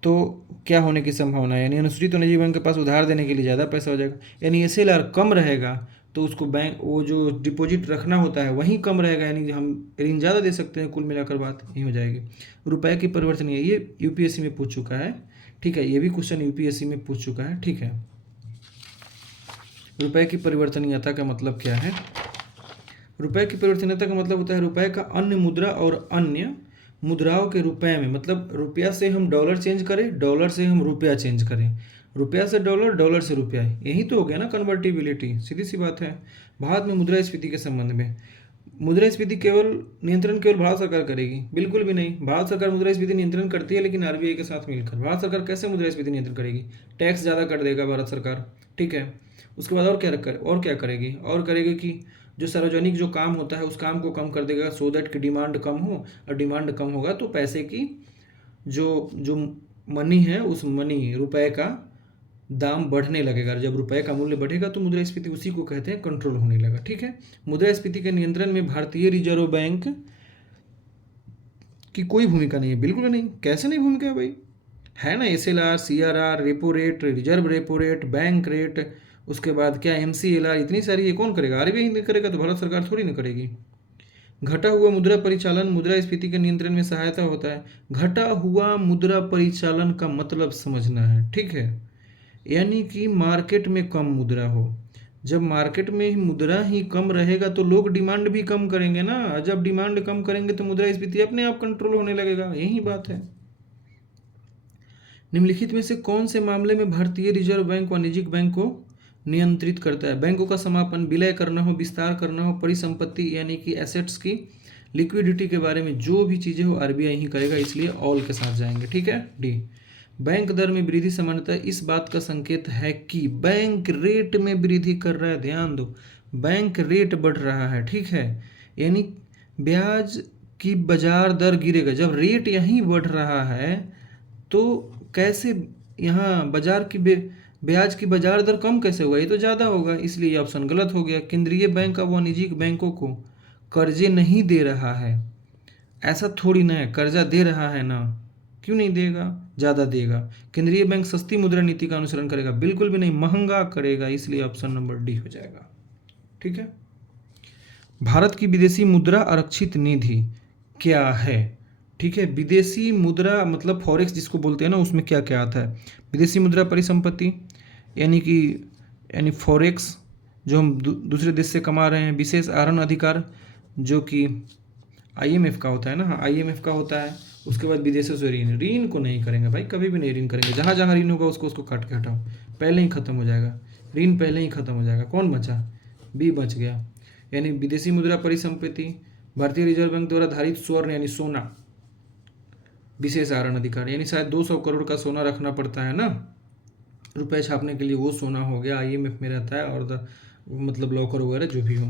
तो क्या होने की संभावना है? यानी अनुसूचित निजी बैंक के पास उधार देने के लिए ज़्यादा पैसा हो जाएगा, यानी एसएलआर कम रहेगा तो उसको बैंक वो जो डिपॉजिट रखना होता है वहीं कम रहेगा, यानी हम ऋण ज़्यादा दे सकते हैं। कुल मिलाकर बात यही हो जाएगी। रुपए की परिवर्तनीय, ये यूपीएससी में पूछ चुका है। ठीक है, ये भी क्वेश्चन यूपीएससी में पूछ चुका है। ठीक है, रुपए की परिवर्तनीयता का मतलब क्या है? रुपए की परिवर्तनीयता का मतलब होता है रुपए का अन्य मुद्रा और अन्य मुद्राओं के रुपए में, मतलब रुपया से हम डॉलर चेंज करें, डॉलर से हम रुपया चेंज करें, रुपया से डॉलर, डॉलर से रुपया, यही तो हो गया ना कन्वर्टिबिलिटी, सीधी सी बात है। भारत में मुद्रास्फीति के संबंध में, मुद्रास्फीति केवल नियंत्रण केवल भारत सरकार करेगी? बिल्कुल भी नहीं। भारत सरकार मुद्रास्फीति नियंत्रण करती है, लेकिन आरबीआई के साथ मिलकर। भारत सरकार कैसे मुद्रास्फीति नियंत्रण करेगी? टैक्स ज़्यादा कर देगा भारत सरकार, ठीक है। उसके बाद और क्या करेगी? और करेगी कि जो सार्वजनिक जो काम होता है उस काम को कम कर देगा, सो दैट कि डिमांड कम हो, और डिमांड कम होगा तो पैसे की जो जो मनी है, उस मनी रुपए का दाम बढ़ने लगेगा। जब रुपए का मूल्य बढ़ेगा तो मुद्रास्फीति, उसी को कहते हैं कंट्रोल होने लगा, ठीक है। मुद्रास्फीति के नियंत्रण में भारतीय रिजर्व बैंक की कोई भूमिका नहीं है, बिल्कुल नहीं। कैसे नहीं भूमिका है भाई? है ना, SLR, CRR, repo rate, reserve repo rate, bank rate, उसके बाद क्या एमसीएलआर, इतनी सारी, ये कौन करेगा? आरबीआई नहीं करेगा तो भारत सरकार थोड़ी ना करेगी। घटा हुआ मुद्रा परिचालन मुद्रास्फीति के नियंत्रण में सहायता होता है। घटा हुआ मुद्रा परिचालन का मतलब समझना है, ठीक है। यानी कि मार्केट में कम मुद्रा हो। जब मार्केट में मुद्रा ही कम रहेगा तो लोग डिमांड भी कम करेंगे ना। जब डिमांड कम करेंगे तो मुद्रास्फीति अपने आप कंट्रोल होने लगेगा, यही बात है। निम्नलिखित में से कौन से मामले में भारतीय रिजर्व बैंक वाणिज्यिक बैंक को नियंत्रित करता है? बैंकों का समापन, विलय करना हो, विस्तार करना हो, परिसंपत्ति यानी कि एसेट्स की लिक्विडिटी के बारे में जो भी चीज़ें हो आरबीआई ही करेगा, इसलिए ऑल के साथ जाएंगे, ठीक है। डी, बैंक दर में वृद्धि सामान्यतः इस बात का संकेत है कि बैंक रेट में वृद्धि कर रहा है। ध्यान दो, बैंक रेट बढ़ रहा है, ठीक है। यानी ब्याज की बाजार दर गिरेगा। जब रेट यहीं बढ़ रहा है तो कैसे यहाँ बाजार की ब्याज की बाजार दर कम कैसे होगा? ये तो ज़्यादा होगा, इसलिए ये ऑप्शन गलत हो गया। केंद्रीय बैंक अब वाणिज्यिक बैंकों को कर्जे नहीं दे रहा है। ऐसा थोड़ी ना है, कर्जा दे रहा है ना, क्यों नहीं देगा? ज़्यादा देगा। केंद्रीय बैंक सस्ती मुद्रा नीति का अनुसरण करेगा? बिल्कुल भी नहीं, महंगा करेगा, इसलिए ऑप्शन नंबर डी हो जाएगा, ठीक है। भारत की विदेशी मुद्रा आरक्षित निधि क्या है? ठीक है, विदेशी मुद्रा मतलब फॉरेक्स जिसको बोलते हैं ना, उसमें क्या क्या आता है? विदेशी मुद्रा परिसंपत्ति यानी फॉरेक्स, जो हम दूसरे देश से कमा रहे हैं। विशेष आहरण अधिकार, जो कि आईएमएफ का होता है ना, हाँ आईएमएफ का होता है। उसके बाद विदेशों से ऋण, ऋण को नहीं करेंगे भाई, कभी भी नहीं ऋण करेंगे। जहाँ जहाँ ऋण होगा उसको काट के हटाओ, पहले ही खत्म हो जाएगा ऋण, पहले ही खत्म हो जाएगा। कौन बचा? बी बच गया। यानी विदेशी मुद्रा परिसंपत्ति, भारतीय रिजर्व बैंक द्वारा धारित स्वर्ण यानी सोना, विशेष आहरण अधिकार, यानी शायद 200 करोड़ का सोना रखना पड़ता है ना रुपए छापने के लिए, वो सोना हो गया, आईएमएफ में रहता है, और मतलब लॉकर वगैरह जो भी हो।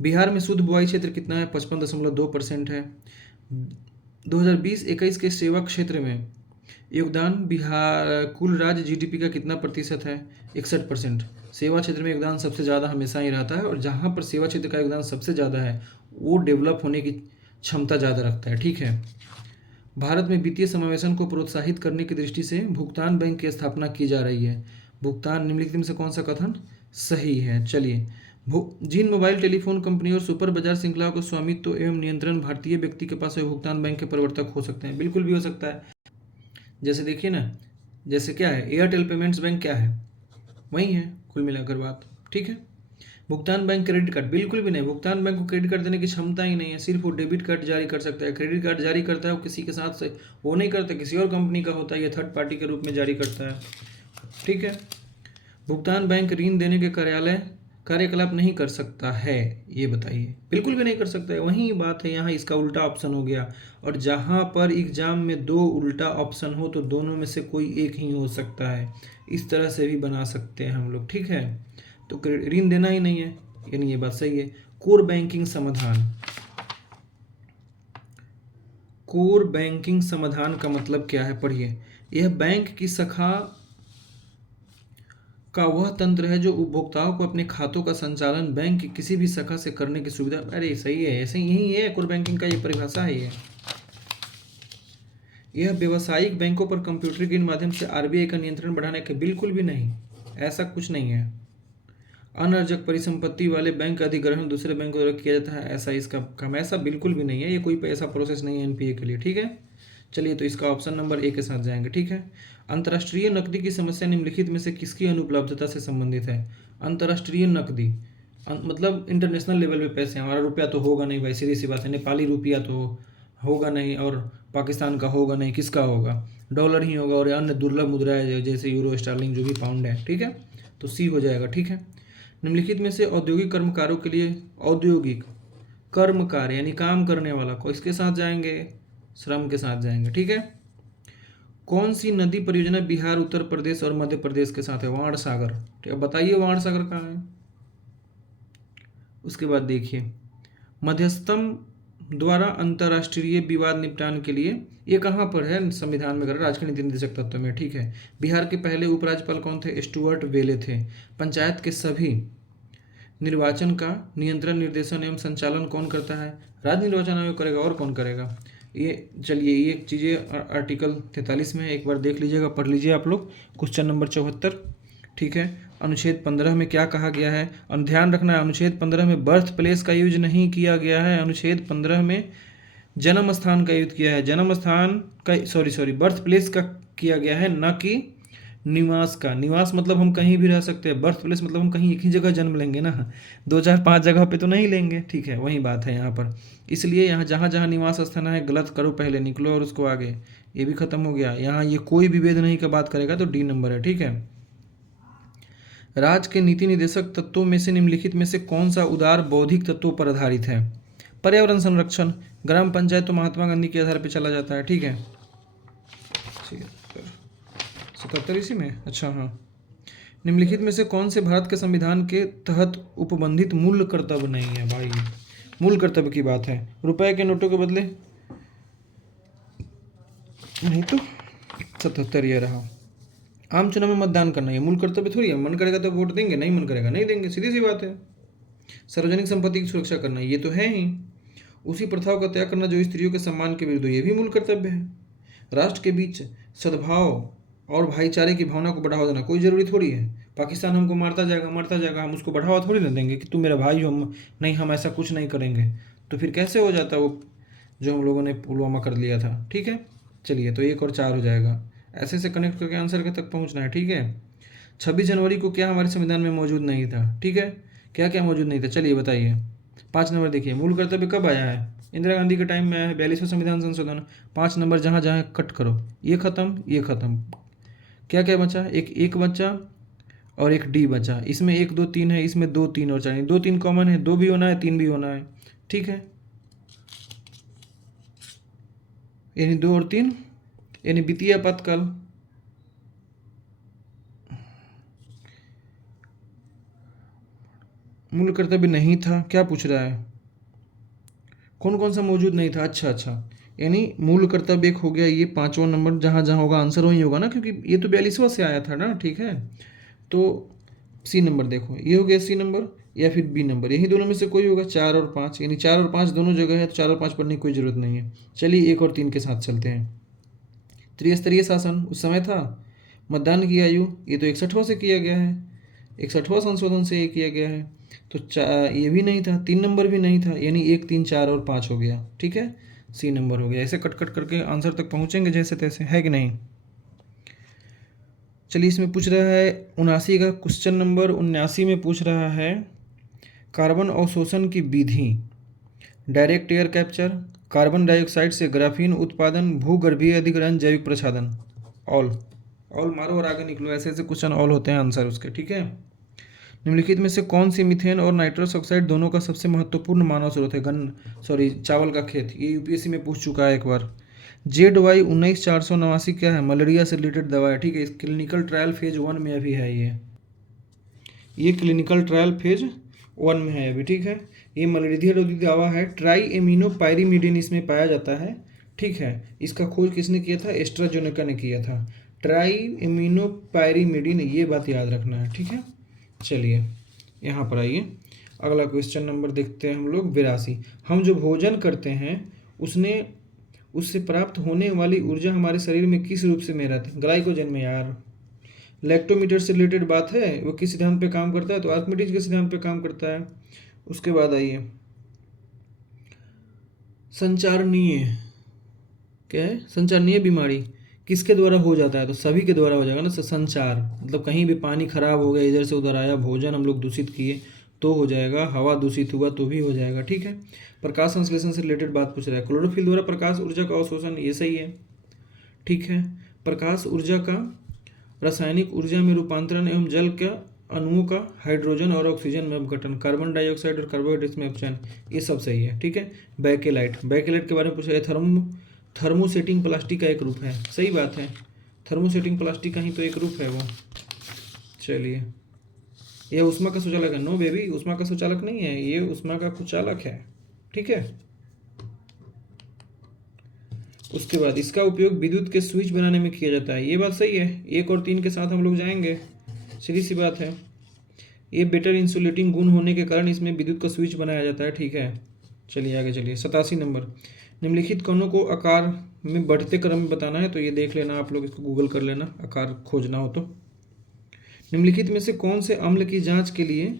बिहार में शुद्ध बुआई क्षेत्र कितना है? 55.2% है। 2020-21 के सेवा क्षेत्र में योगदान बिहार कुल राज्य जीडीपी का कितना प्रतिशत है? 61%। सेवा क्षेत्र में योगदान सबसे ज़्यादा हमेशा ही रहता है, और जहाँ पर सेवा क्षेत्र का योगदान सबसे ज़्यादा है वो डेवलप होने की क्षमता ज़्यादा रखता है, ठीक है। भारत में वित्तीय समावेशन को प्रोत्साहित करने की दृष्टि से भुगतान बैंक की स्थापना की जा रही है। भुगतान निम्नलिखित में से कौन सा कथन सही है? चलिए, जिन मोबाइल टेलीफोन कंपनी और सुपर बाजार श्रृंखलाओं का स्वामित्व एवं नियंत्रण भारतीय व्यक्ति के पास है, भुगतान बैंक के प्रवर्तक हो सकते हैं। बिल्कुल भी हो सकता है। जैसे देखिए ना, जैसे क्या है, एयरटेल पेमेंट्स बैंक क्या है? वही है कुल मिलाकर बात, ठीक है। भुगतान बैंक क्रेडिट कार्ड, बिल्कुल भी नहीं। भुगतान बैंक को क्रेडिट कार्ड देने की क्षमता ही नहीं है, सिर्फ वो डेबिट कार्ड जारी कर सकता है। क्रेडिट कार्ड जारी करता है वो किसी के साथ से वो नहीं करता, किसी और कंपनी का होता है, ये थर्ड पार्टी के रूप में जारी करता है, ठीक है। भुगतान बैंक ऋण देने के कार्यकलाप नहीं कर सकता है, ये बताइए। बिल्कुल भी नहीं कर सकता है, वही बात है। यहाँ इसका उल्टा ऑप्शन हो गया, और जहाँ पर एग्जाम में दो उल्टा ऑप्शन हो तो दोनों में से कोई एक ही हो सकता है। इस तरह से भी बना सकते हैं हम लोग, ठीक है। तो ऋण देना ही नहीं है, यानी ये बात सही है। कोर बैंकिंग समाधान, कोर बैंकिंग समाधान का मतलब क्या है? पढ़िए। यह बैंक की शाखा का वह तंत्र है जो उपभोक्ताओं को अपने खातों का संचालन बैंक की किसी भी शाखा से करने की सुविधा। अरे सही है, ऐसे यही है कोर बैंकिंग का, ये परिभाषा है। यह व्यावसायिक बैंकों पर कंप्यूटर के माध्यम से आरबीआई का नियंत्रण बढ़ाने के, बिल्कुल भी नहीं, ऐसा कुछ नहीं है। अनर्जक परिसंपत्ति वाले बैंक का अधिग्रहण दूसरे बैंक द्वारा किया जाता है, ऐसा इसका काम, ऐसा बिल्कुल भी नहीं है। ये कोई ऐसा प्रोसेस नहीं है एनपीए के लिए, ठीक है। चलिए, तो इसका ऑप्शन नंबर ए के साथ जाएंगे, ठीक है। अंतर्राष्ट्रीय नकदी की समस्या निम्नलिखित में से किसकी अनुपलब्धता से संबंधित है? अंतर्राष्ट्रीय नकदी मतलब इंटरनेशनल लेवल पे पैसे, हमारा रुपया तो होगा नहीं भाई, सीधी सी बात है। नेपाली रुपया तो होगा नहीं, और पाकिस्तान का होगा नहीं, किसका होगा? डॉलर ही होगा, और अन्य दुर्लभ मुद्राएं जैसे यूरो, स्टर्लिंग, जो भी पाउंड है, ठीक है। तो सी हो जाएगा, ठीक है। निम्नलिखित में से औद्योगिक कर्मकारों के लिए, औद्योगिक कर्मकार यानी काम करने वाला को इसके साथ जाएंगे, श्रम के साथ जाएंगे, ठीक है। कौन सी नदी परियोजना बिहार, उत्तर प्रदेश और मध्य प्रदेश के साथ है? वाण सागर, ठीक है। बताइए वाण सागर कहाँ है। उसके बाद देखिए, मध्यस्थम द्वारा अंतर्राष्ट्रीय विवाद निपटान के लिए, ये कहाँ पर है? संविधान में कर, राजकीय नीति निर्देशक तत्व में, ठीक है। बिहार के पहले उपराज्यपाल कौन थे? स्टुअर्ट वेले थे। पंचायत के सभी निर्वाचन का नियंत्रण, निर्देशन एवं संचालन कौन करता है? राज्य निर्वाचन आयोग करेगा, और कौन करेगा? ये चलिए, ये चीज़ें आर्टिकल 43 में एक बार देख लीजिएगा, पढ़ लीजिए आप लोग, क्वेश्चन नंबर 74, ठीक है। अनुच्छेद 15 में क्या कहा गया है? और ध्यान रखना है, अनुच्छेद 15 में बर्थ प्लेस का यूज नहीं किया गया है। अनुच्छेद 15 में जन्म स्थान का यूज किया है, जन्म स्थान का, सॉरी बर्थ प्लेस का किया गया है, न कि निवास का। निवास मतलब हम कहीं भी रह सकते हैं, बर्थ प्लेस मतलब हम कहीं एक ही जगह जन्म लेंगे ना, 2 4 5 जगह पे तो नहीं लेंगे, ठीक है। वही बात है यहाँ पर। इसलिए यहाँ जहाँ जहाँ निवास स्थान है, गलत करो पहले, निकलो और उसको आगे, ये भी खत्म हो गया। यहाँ ये कोई विभेद नहीं का बात करेगा तो डी नंबर है, ठीक है। राज्य के नीति निर्देशक तत्वों में से निम्नलिखित में से कौन सा उदार बौद्धिक तत्वों पर आधारित है? पर्यावरण संरक्षण, ग्राम पंचायत तो महात्मा गांधी के आधार पर चला जाता है, ठीक है। 77 इसी में, अच्छा हाँ। निम्नलिखित में से कौन से भारत के संविधान के तहत उपबंधित मूल कर्तव्य नहीं है? भाई मूल कर्तव्य की बात है, रुपए के नोटों के बदले नहीं तो 77 ये रहा। आम चुनाव में मतदान करना, ये मूल कर्तव्य थोड़ी है। मन करेगा तो वोट देंगे, नहीं मन करेगा नहीं देंगे, सीधी सी बात है। सार्वजनिक संपत्ति की सुरक्षा करना, ये तो है ही। उसी प्रथाओं का त्याग करना जो स्त्रियों के सम्मान के विरुद्ध हो, ये भी मूल कर्तव्य है। राष्ट्र के बीच सद्भाव और भाईचारे की भावना को बढ़ावा देना कोई ज़रूरी थोड़ी है। पाकिस्तान हमको मारता जाएगा, हम उसको बढ़ावा थोड़ी ना देंगे कि तू मेरा भाई हो, नहीं हम ऐसा कुछ नहीं करेंगे। तो फिर कैसे हो जाता वो जो हम लोगों ने पुलवामा कर लिया था, ठीक है। चलिए, तो 1 और 4 हो जाएगा, ऐसे से कनेक्ट करके आंसर के तक पहुंचना है, ठीक है। 26 जनवरी को क्या हमारे संविधान में मौजूद नहीं था? ठीक है, क्या क्या मौजूद नहीं था, चलिए बताइए। 5 नंबर देखिए, मूल कर्तव्य कब आया है? इंदिरा गांधी के टाइम में आया है, 42वां संविधान संशोधन। 5 नंबर जहाँ जहाँ कट करो, ये खत्म ये खत्म, क्या क्या बचा? एक बचा और एक डी बचा। इसमें 1 2 3 है, इसमें 2 3 और 4, 2 3 कॉमन है, 2 भी होना है 3 भी होना है, ठीक है। यानी 2 और 3, यानी वित्तीय आपातकाल। मूल कर्तव्य नहीं था, क्या पूछ रहा है? कौन कौन सा मौजूद नहीं था? अच्छा, यानी मूल कर्तव्य एक हो गया, ये 5वां नंबर जहाँ जहाँ होगा आंसर वही होगा ना, क्योंकि ये तो 42वां से आया था ना, ठीक है। तो सी नंबर देखो, ये हो गया सी नंबर या फिर बी नंबर, यही दोनों में से कोई होगा। 4 और 5, यानी 4 और 5 दोनों जगह है, तो 4 और 5 पढ़ने की कोई ज़रूरत नहीं है। चलिए 1 और 3 के साथ चलते हैं। त्रिस्तरीय शासन उस समय था। मतदान की आयु, ये तो 61वां से किया गया है, 61वां संशोधन से ये किया गया है। तो ये भी नहीं था, 3 नंबर भी नहीं था, यानी 1 3 4 और 5 हो गया, ठीक है। सी नंबर हो गया। ऐसे कट कट करके आंसर तक पहुंचेंगे जैसे तैसे, है कि नहीं। चलिए, इसमें पूछ रहा है 79 का, क्वेश्चन नंबर 79 में पूछ रहा है कार्बन अवशोषण की विधि। Direct air capture, carbon dioxide से ग्राफीन उत्पादन, भूगर्भीय अधिग्रहण, जैविक प्रसाधन। ऑल मारो और आगे निकलो, ऐसे ऐसे क्वेश्चन ऑल होते हैं आंसर उसके, ठीक है। निम्नलिखित में से कौन सी मीथेन और नाइट्रस ऑक्साइड दोनों का सबसे महत्वपूर्ण मानव स्रोत है? चावल का खेत, ये यूपीएससी में पूछ चुका है एक बार। ZY 19489 क्या है? मलेरिया से रिलेटेड दवा है, ठीक है। क्लिनिकल ट्रायल फेज 1 में अभी है ये क्लिनिकल ट्रायल फेज 1 में है अभी, ठीक है। ये मलेरिया रोधी दवा है, ट्राई एमिनो पायरीमिडीन इसमें पाया जाता है, ठीक है। इसका खोज किसने किया था? एस्ट्राजेनेका ने किया था। ट्राई एमिनो पायरीमिडीन, ये बात याद रखना है, ठीक है। चलिए यहाँ पर आइए, अगला क्वेश्चन नंबर देखते हैं हम लोग 82। हम जो भोजन करते हैं उससे प्राप्त होने वाली ऊर्जा हमारे शरीर में किस रूप में रहती है? ग्लाइकोजन में यार। लैक्टोमीटर से रिलेटेड बात है, वो किस सिद्धांत पे काम करता है? तो आर्किमिडीज के सिद्धांत पे काम करता है। उसके बाद आइए, संचारणीय, क्या है? संचारणीय बीमारी किसके द्वारा हो जाता है? तो सभी के द्वारा हो जाएगा ना। संचार मतलब कहीं भी पानी खराब हो गया, इधर से उधर आया, भोजन हम लोग दूषित किए, तो हो जाएगा, हवा दूषित हुआ तो भी हो जाएगा, ठीक है। प्रकाश संश्लेषण से रिलेटेड बात पूछ रहा है, क्लोरोफिल द्वारा प्रकाश ऊर्जा का अवशोषण, ये सही है, ठीक है। प्रकाश ऊर्जा का रासायनिक ऊर्जा में रूपांतरण एवं जल के अणुओं का हाइड्रोजन और ऑक्सीजन में अपघटन, कार्बन डाइऑक्साइड और कार्बोहाइड्रेट्स में अपचयन, ये सब सही है, ठीक है। बैकेलाइट, बैकेलाइट के बारे में पूछा है, थर्मोसेटिंग प्लास्टिक का एक रूप है, सही बात है, थर्मोसेटिंग प्लास्टिक का ही तो एक रूप है वो। चलिए, यह ऊष्मा का सुचालक है, नो बेबी, ऊष्मा का सुचालक नहीं है, ये ऊष्मा का कुचालक है, ठीक है। उसके बाद इसका उपयोग विद्युत के स्विच बनाने में किया जाता है, ये बात सही है, 1 और 3 के साथ हम लोग जाएंगे, सीधी सी बात है। ये बेटर इंसुलेटिंग गुण होने के कारण इसमें विद्युत का स्विच बनाया जाता है, ठीक है। चलिए आगे चलिए, 87 नंबर, निम्नलिखित कणों को आकार में बढ़ते क्रम में बताना है, तो ये देख लेना आप लोग, इसको गूगल कर लेना आकार खोजना हो तो। निम्नलिखित में से कौन से अम्ल की जांच के लिए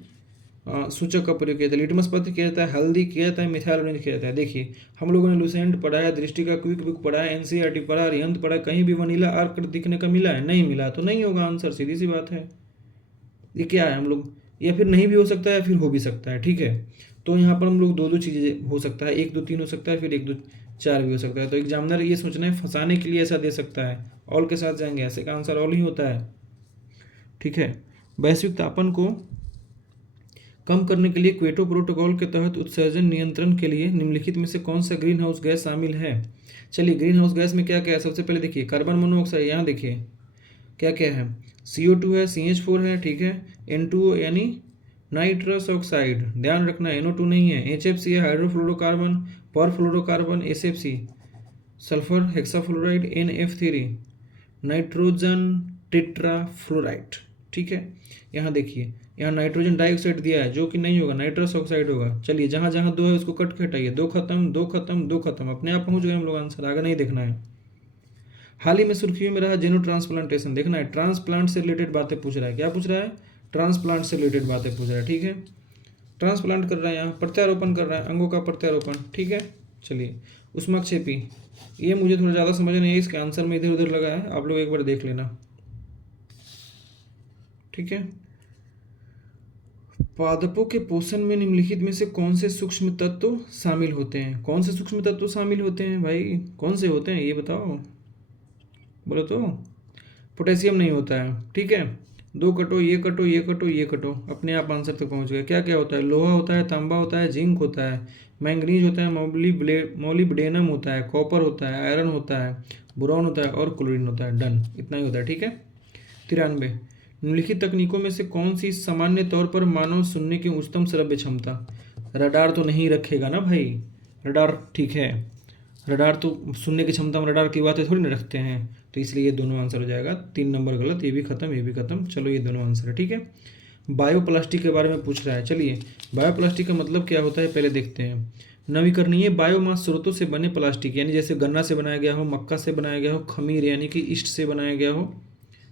सूचक का प्रयोग किया जाता है, लिटमस पत्र किया जाता है, हल्दी किया जाता है, मिथाइल ऑरेंज किया जाता है। देखिए, हम लोगों ने लुसेंट पढ़ा है, दृष्टि का क्विक बुक पढ़ा है, एनसीईआरटी पढ़ा है, अरिहंत पढ़ा है, कहीं भी वनीला आर्क दिखने का मिला है? नहीं मिला, तो नहीं होगा आंसर, सीधी सी बात है। ये क्या है हम लोग, या फिर नहीं भी हो सकता है, फिर हो भी सकता है, ठीक है। तो यहाँ पर हम लोग दो चीज़ें हो सकता है, 1 2 3 हो सकता है, फिर 1 2 4 भी हो सकता है। तो एग्जामिनर ये सोचना है फंसाने के लिए ऐसा दे सकता है, ऑल के साथ जाएंगे, ऐसे का आंसर ऑल ही होता है, ठीक है। वैश्विक तापन को कम करने के लिए क्योटो प्रोटोकॉल के तहत उत्सर्जन नियंत्रण के लिए निम्नलिखित में से कौन सा ग्रीन हाउस गैस शामिल है? चलिए, ग्रीन हाउस गैस में क्या क्या है, सबसे पहले देखिए कार्बन मोनोऑक्साइड, यहाँ देखिए क्या क्या है, CO2 है, CH4 है, ठीक है, N2O यानी नाइट्रस ऑक्साइड, ध्यान रखना NO2 नहीं है, HFC है, hydrofluorocarbon, perfluorocarbon, SFC, sulphur hexafluoride, NF3, nitrogen tetrafluoride, ठीक है। यहाँ देखिए, यहाँ नाइट्रोजन डाइऑक्साइड दिया है, जो कि नहीं होगा, नाइट्रस ऑक्साइड होगा। चलिए, जहाँ जहाँ 2 है उसको कट के हटाइए, 2 खत्म, 2 खत्म, 2 खत्म, अपने आप पहुँच गए हम लोग आंसर, आगे नहीं देखना है। हाल ही में सुर्खियों में रहा जेनो ट्रांसप्लांटेशन, देखना है, ट्रांसप्लांट से रिलेटेड बातें पूछ रहा है, क्या पूछ रहा है, ट्रांसप्लांट से रिलेटेड बातें पूछ रहा है, ठीक है। ट्रांसप्लांट कर रहा है, यहाँ प्रत्यारोपण कर रहा है, अंगों का प्रत्यारोपण, ठीक है। चलिए, उष्माक्षेपी, ये मुझे थोड़ा ज़्यादा समझ नहीं है, इसके आंसर में इधर उधर लगा है, आप लोग एक बार देख लेना, ठीक है। पादपों के पोषण में निम्नलिखित में से कौन से सूक्ष्म तत्व शामिल होते हैं? कौन से सूक्ष्म तत्व शामिल होते हैं भाई, कौन से होते हैं ये बताओ, बोलो तो। पोटेशियम नहीं होता है, ठीक है। 2 कटो, ये कटो, ये कटो, ये कटो, अपने आप आंसर तक पहुंच गए। क्या क्या होता है, लोहा होता है, तांबा होता है, जिंक होता है, मैंगनीज होता है, मोलिब्डेनम होता है, कॉपर होता है, आयरन होता है, बोरॉन होता है और क्लोरीन होता है। डन, इतना ही होता है, ठीक है। 93, निम्नलिखित तकनीकों में से कौन सी सामान्य तौर पर मानव सुनने की उच्चतम श्रव्य क्षमता? रडार तो नहीं रखेगा ना भाई, रडार ठीक है, रडार तो सुनने की क्षमता में रडार की बातें थोड़ी ना रखते हैं, तो इसलिए ये दोनों आंसर हो जाएगा। 3 नंबर गलत, ये भी खत्म, ये भी खत्म, चलो ये दोनों आंसर है, ठीक है। बायोप्लास्टिक के बारे में पूछ रहा है, चलिए बायोप्लास्टिक का मतलब क्या होता है पहले देखते हैं। नवीकरणीय बायोमास स्रोतों से बने प्लास्टिक, यानी जैसे गन्ना से बनाया गया हो, मक्का से बनाया गया हो, खमीर यानी कि ईस्ट से बनाया गया हो,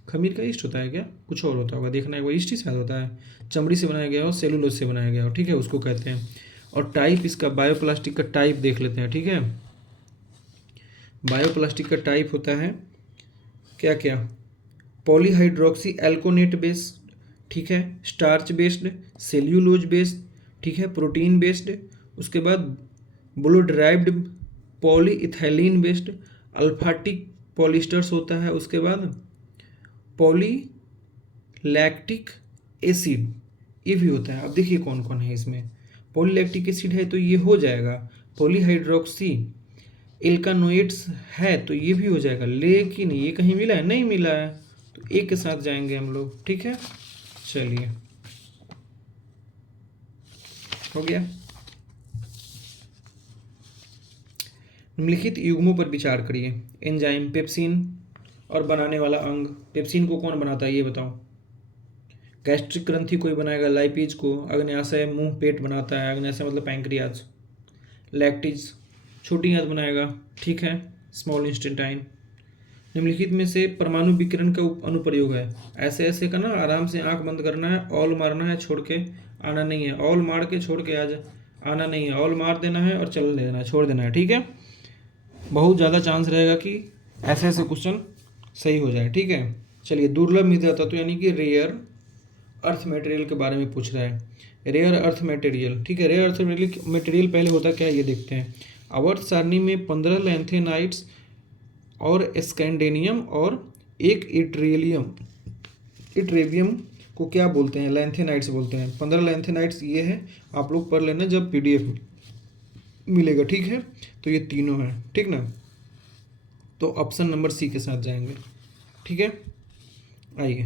खमीर का ईस्ट होता है क्या, कुछ और होता होगा, देखना है, वो ईस्ट ही शायद होता है, चमड़ी से बनाया गया हो, सेलुलोज से बनाया गया हो, ठीक है, उसको कहते हैं। और टाइप इसका बायोप्लास्टिक का टाइप देख लेते हैं, ठीक है। बायोप्लास्टिक का टाइप होता है क्या क्या, पॉलीहाइड्रोक्सी एल्कोनेट बेस्ड, ठीक है, स्टार्च बेस्ड, सेल्यूलोज बेस्ड, ठीक है, प्रोटीन बेस्ड, उसके बाद bio derived polyethylene based, aliphatic polyesters होता है, उसके बाद पॉली लैक्टिक एसिड, ये भी होता है। अब देखिए कौन कौन है इसमें, पॉलीलैक्टिक एसिड है तो ये हो जाएगा, पॉलीहाइड्रोक्सी एल्कानोइड्स है तो ये भी हो जाएगा, लेकिन ये कहीं मिला है, नहीं मिला है, तो एक के साथ जाएंगे हम लोग, ठीक है। चलिए, हो गया। निम्नलिखित युग्मों पर विचार करिए, एंजाइम, पेप्सिन और बनाने वाला अंग। पेप्सिन को कौन बनाता है ये बताओ, गैस्ट्रिक ग्रंथि कोई बनाएगा, लाइपिज को, अग्न्याशय मुंह पेट बनाता है, अग्न्याशय मतलब पैंक्रियाज, लैक्टिज छोटी आंत बनाएगा, ठीक है, स्मॉल इंस्टेंटाइन। निम्नलिखित में से परमाणु विकिरण का अनुप्रयोग है, ऐसे ऐसे का ना, आराम से आंख बंद करना है, ऑल मारना है, छोड़ के आना नहीं है, ऑल मार के छोड़ के आना नहीं है, ऑल मार देना है और चल देना है, छोड़ देना है, ठीक है। बहुत ज़्यादा चांस रहेगा कि ऐसे ऐसे क्वेश्चन सही हो जाए, ठीक है। चलिए, दुर्लभ मृदा तत्व यानी कि रेयर अर्थ मटेरियल के बारे में पूछ रहा है। रेयर अर्थ मटेरियल, ठीक है। रेयर अर्थ मटेरियल पहले होता क्या है ये देखते हैं। आवर्त सारणी में 15 लैंथेनाइट्स और स्कैंडेनियम और एक इट्रेवियम को क्या बोलते हैं, लैंथेनाइट्स बोलते हैं। 15 लैंथेनाइट्स ये है, आप लोग पढ़ लेना जब पीडीएफ मिलेगा, ठीक है। तो ये तीनों हैं, ठीक ना। तो ऑप्शन नंबर सी के साथ जाएंगे, ठीक है। आइए,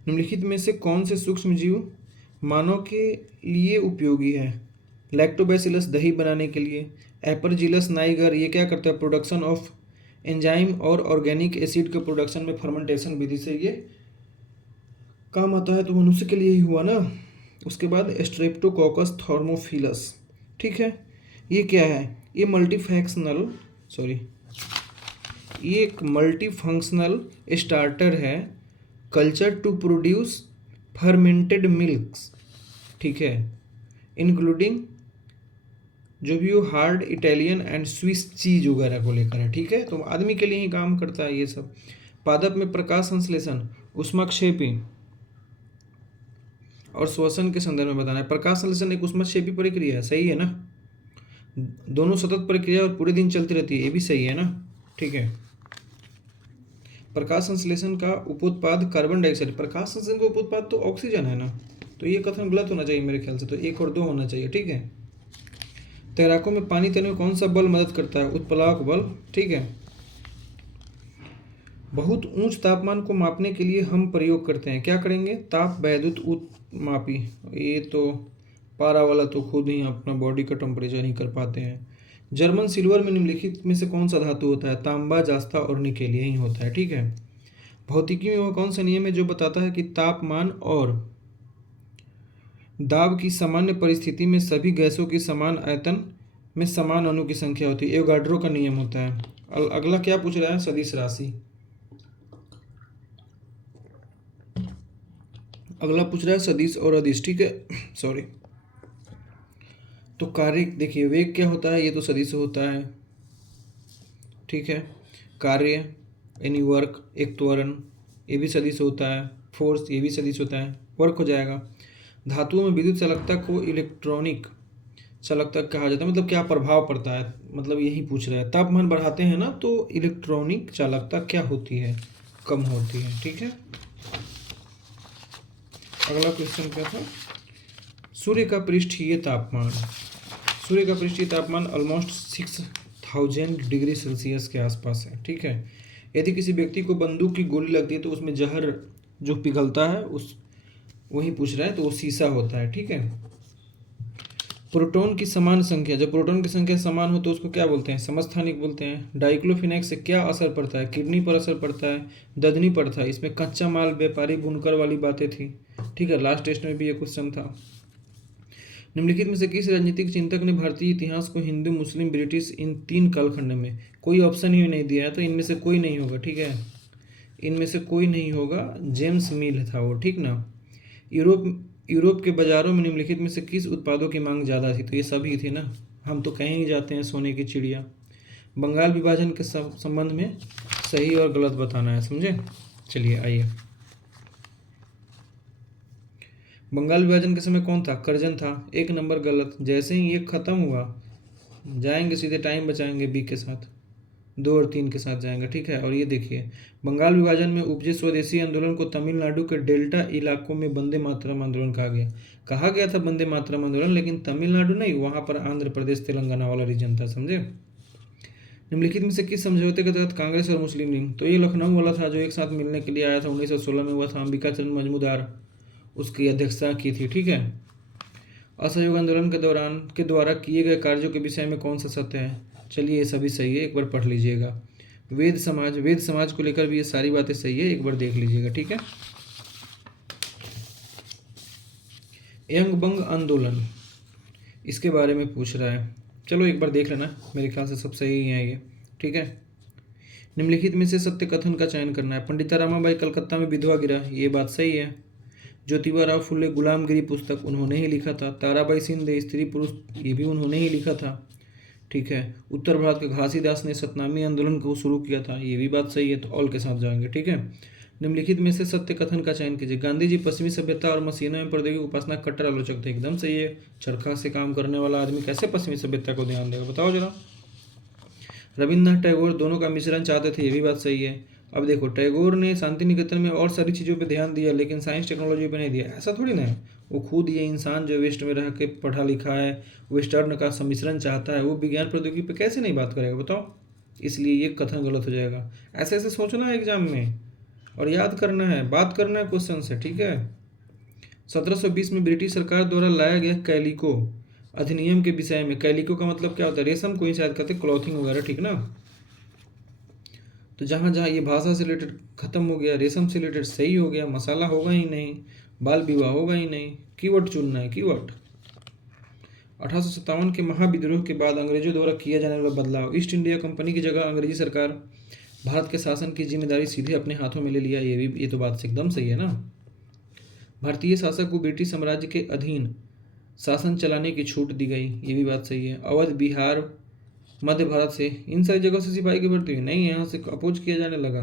निम्नलिखित में से कौन से सूक्ष्म जीव मानव के लिए उपयोगी है। लैक्टोबैसिलस दही बनाने के लिए, एपरजिलस नाइगर ये क्या करता है, प्रोडक्शन ऑफ एंजाइम और ऑर्गेनिक एसिड के प्रोडक्शन में फर्मेंटेशन विधि से ये काम आता है, तो मनुष्य के लिए ही हुआ ना। उसके बाद स्ट्रेप्टोकोकस थर्मोफिलस, ठीक है। ये क्या है, ये ये एक मल्टीफंक्शनल स्टार्टर है, culture to produce fermented milks, ठीक है, इंक्लूडिंग जो भी वो hard Italian and Swiss cheese वगैरह को लेकर है, ठीक है। तो आदमी के लिए ही काम करता है ये सब। पादप में प्रकाश संश्लेषण, ऊष्माक्षेपी और श्वसन के संदर्भ में बताना है। प्रकाश संश्लेषण एक ऊष्माक्षेपी प्रक्रिया है, सही है ना। दोनों सतत प्रक्रिया और पूरे दिन चलती रहती है, ये भी सही है ना, ठीक है। प्रकाश संश्लेषण का उपोत्पाद कार्बन डाइऑक्साइड, प्रकाश संश्लेषण का उपोत्पाद तो ऑक्सीजन है ना, तो ये कथन गलत होना चाहिए मेरे ख्याल से, तो 1 और 2 होना चाहिए, ठीक है। तैराकों में पानी तैरने में कौन सा बल मदद करता है, उत्प्लावक बल, ठीक है। बहुत ऊंच तापमान को मापने के लिए हम प्रयोग करते हैं, क्या करेंगे, ताप वैद्युत मापी। ये तो पारा वाला तो खुद ही अपना बॉडी का टेम्परेचर नहीं कर पाते हैं। जर्मन सिल्वर में निम्नलिखित में से कौन सा धातु होता है, तांबा, जास्ता और निकेल यही होता है, ठीक है। भौतिकी में वह कौन सा नियम है जो बताता है कि तापमान और दाब की सामान्य परिस्थिति में सभी गैसों की समान आयतन में समान अणु की संख्या होती है, एवोगाड्रो का नियम होता है। अगला क्या पूछ रहा है, सदिश राशि। अगला पूछ रहा है सदिश और अदिश, ठीक है, सॉरी। तो कार्य देखिए, वेग क्या होता है, ये तो सदिश होता है, ठीक है। कार्य यानी वर्क, एक त्वरण, ये भी सदिश होता है। फोर्स, ये भी सदिश होता है, वर्क हो जाएगा। धातुओं में विद्युत चालकता को इलेक्ट्रॉनिक चालकता कहा जाता है, मतलब क्या प्रभाव पड़ता है, मतलब यही पूछ रहा है। तापमान बढ़ाते हैं ना तो इलेक्ट्रॉनिक चालकता क्या होती है, कम होती है, ठीक है। अगला क्वेश्चन क्या था, सूर्य का पृष्ठीय तापमान। सूर्य का पृष्ठीय तापमान ऑलमोस्ट 6000 डिग्री सेल्सियस के आसपास है, ठीक है। यदि किसी व्यक्ति को बंदूक की गोली लगती है तो उसमें जहर जो पिघलता है उस वही पूछ रहा है, तो वो शीशा होता है, ठीक है। प्रोटॉन की समान संख्या, जब प्रोटॉन की संख्या समान हो तो उसको क्या बोलते हैं, समस्थानिक बोलते हैं। डाइक्लोफिनेक से क्या असर पड़ता है, किडनी पर असर पड़ता है, ददनी पड़ता है। इसमें कच्चा माल, व्यापारी, बुनकर वाली बातें थी, ठीक है। लास्ट टेस्ट में भी ये क्वेश्चन था। निम्नलिखित में से किस राजनीतिक चिंतक ने भारतीय इतिहास को हिंदू, मुस्लिम, ब्रिटिश इन 3 कालखंड में, कोई ऑप्शन ही नहीं दिया है, तो इनमें से कोई नहीं होगा, ठीक है। इनमें से कोई नहीं होगा, जेम्स मिल था वो, ठीक ना। यूरोप के बाजारों में निम्नलिखित में से किस उत्पादों की मांग ज़्यादा थी, तो ये सभी थे ना, हम तो कहीं ही जाते हैं सोने की चिड़िया। बंगाल विभाजन के संबंध में सही और गलत बताना है, समझे। चलिए आइए, बंगाल विभाजन के समय कौन था, करजन था, 1 नंबर गलत। जैसे ही ये खत्म हुआ जाएंगे सीधे, टाइम बचाएंगे बी के साथ, 2 और 3 के साथ जाएंगे, ठीक है। और ये देखिए, बंगाल विभाजन में उपजे स्वदेशी आंदोलन को तमिलनाडु के डेल्टा इलाकों में वंदे मातरम आंदोलन कहा गया था वंदे मातरम आंदोलन, लेकिन तमिलनाडु नहीं, वहां पर आंध्र प्रदेश, तेलंगाना वाला रीजन था, समझे। निम्नलिखित में से किस समझौते के तहत कांग्रेस और मुस्लिम लीग, तो ये लखनऊ वाला था जो एक साथ मिलने के लिए आया था, 1916 में हुआ था। अंबिका चंद्र मजमूदार उसकी अध्यक्षता की थी, ठीक है। असहयोग आंदोलन के द्वारा किए गए कार्यों के विषय में कौन सा सत्य है, चलिए ये सभी सही है, एक बार पढ़ लीजिएगा। वेद समाज को लेकर भी ये सारी बातें सही है, एक बार देख लीजिएगा, ठीक है। यंग बंग आंदोलन, इसके बारे में पूछ रहा है, चलो एक बार देख लेना, मेरे ख्याल से सब सही है ये, ठीक है। निम्नलिखित में से सत्य कथन का चयन करना है। पंडिता रामाबाई कलकत्ता में विधवा गिरा, ये बात सही है। ज्योतिबा राव फुले गुलामगिरी पुस्तक उन्होंने ही लिखा था। ताराबाई शिंदे स्त्री पुरुष, ये भी उन्होंने ही लिखा था, ठीक है। उत्तर भारत के घासीदास ने सतनामी आंदोलन को शुरू किया था, ये भी बात सही है, तो ऑल के साथ जाएंगे, ठीक है। निम्नलिखित में से सत्य कथन का चयन कीजिए। गांधी जी पश्चिमी सभ्यता और मशीनों में प्रौद्योगिकी उपासना कट्टर आलोचक थे। एकदम सही है। चरखा से काम करने वाला आदमी कैसे पश्चिमी सभ्यता को ध्यान देगा, बताओ जरा। रविन्द्रनाथ टैगोर दोनों का मिश्रण चाहते थे, ये भी बात सही है। अब देखो, टैगोर ने शांति निकेतन में और सारी चीज़ों पे ध्यान दिया, लेकिन साइंस टेक्नोलॉजी पे नहीं दिया। ऐसा थोड़ी ना है। वो खुद ये इंसान जो वेस्ट में रह के पढ़ा लिखा है, वेस्टर्न का सम्मिश्रण चाहता है, वो विज्ञान प्रौद्योगिकी पे कैसे नहीं बात करेगा, बताओ। इसलिए ये कथन गलत हो जाएगा। ऐसे ऐसे सोचना है एग्जाम में और याद करना है, बात करना है क्वेश्चन से, ठीक है। 1720 में ब्रिटिश सरकार द्वारा लाया गया कैलिको अधिनियम के विषय में। कैलिको का मतलब क्या होता है? रेशम को ही शायद कहते हैं, क्लॉथिंग वगैरह, ठीक ना। तो जहाँ जहाँ ये भाषा से रिलेटेड खत्म हो गया, रेशम से रिलेटेड सही हो गया, मसाला होगा ही नहीं, बाल विवाह होगा ही नहीं। कीवर्ड चुनना है, कीवर्ड। 1857 के महाविद्रोह के बाद अंग्रेजों द्वारा किया जाने वाला बदलाव। ईस्ट इंडिया कंपनी की जगह अंग्रेजी सरकार भारत के शासन की जिम्मेदारी सीधे अपने हाथों में ले लिया। ये तो बात एकदम सही है ना। भारतीय शासक को ब्रिटिश साम्राज्य के अधीन शासन चलाने की छूट दी गई, ये भी बात सही है। अवध, बिहार, मध्य भारत से, इन सारी जगहों से सिपाही की भर्ती हुई नहीं, यहाँ से अपोज किया जाने लगा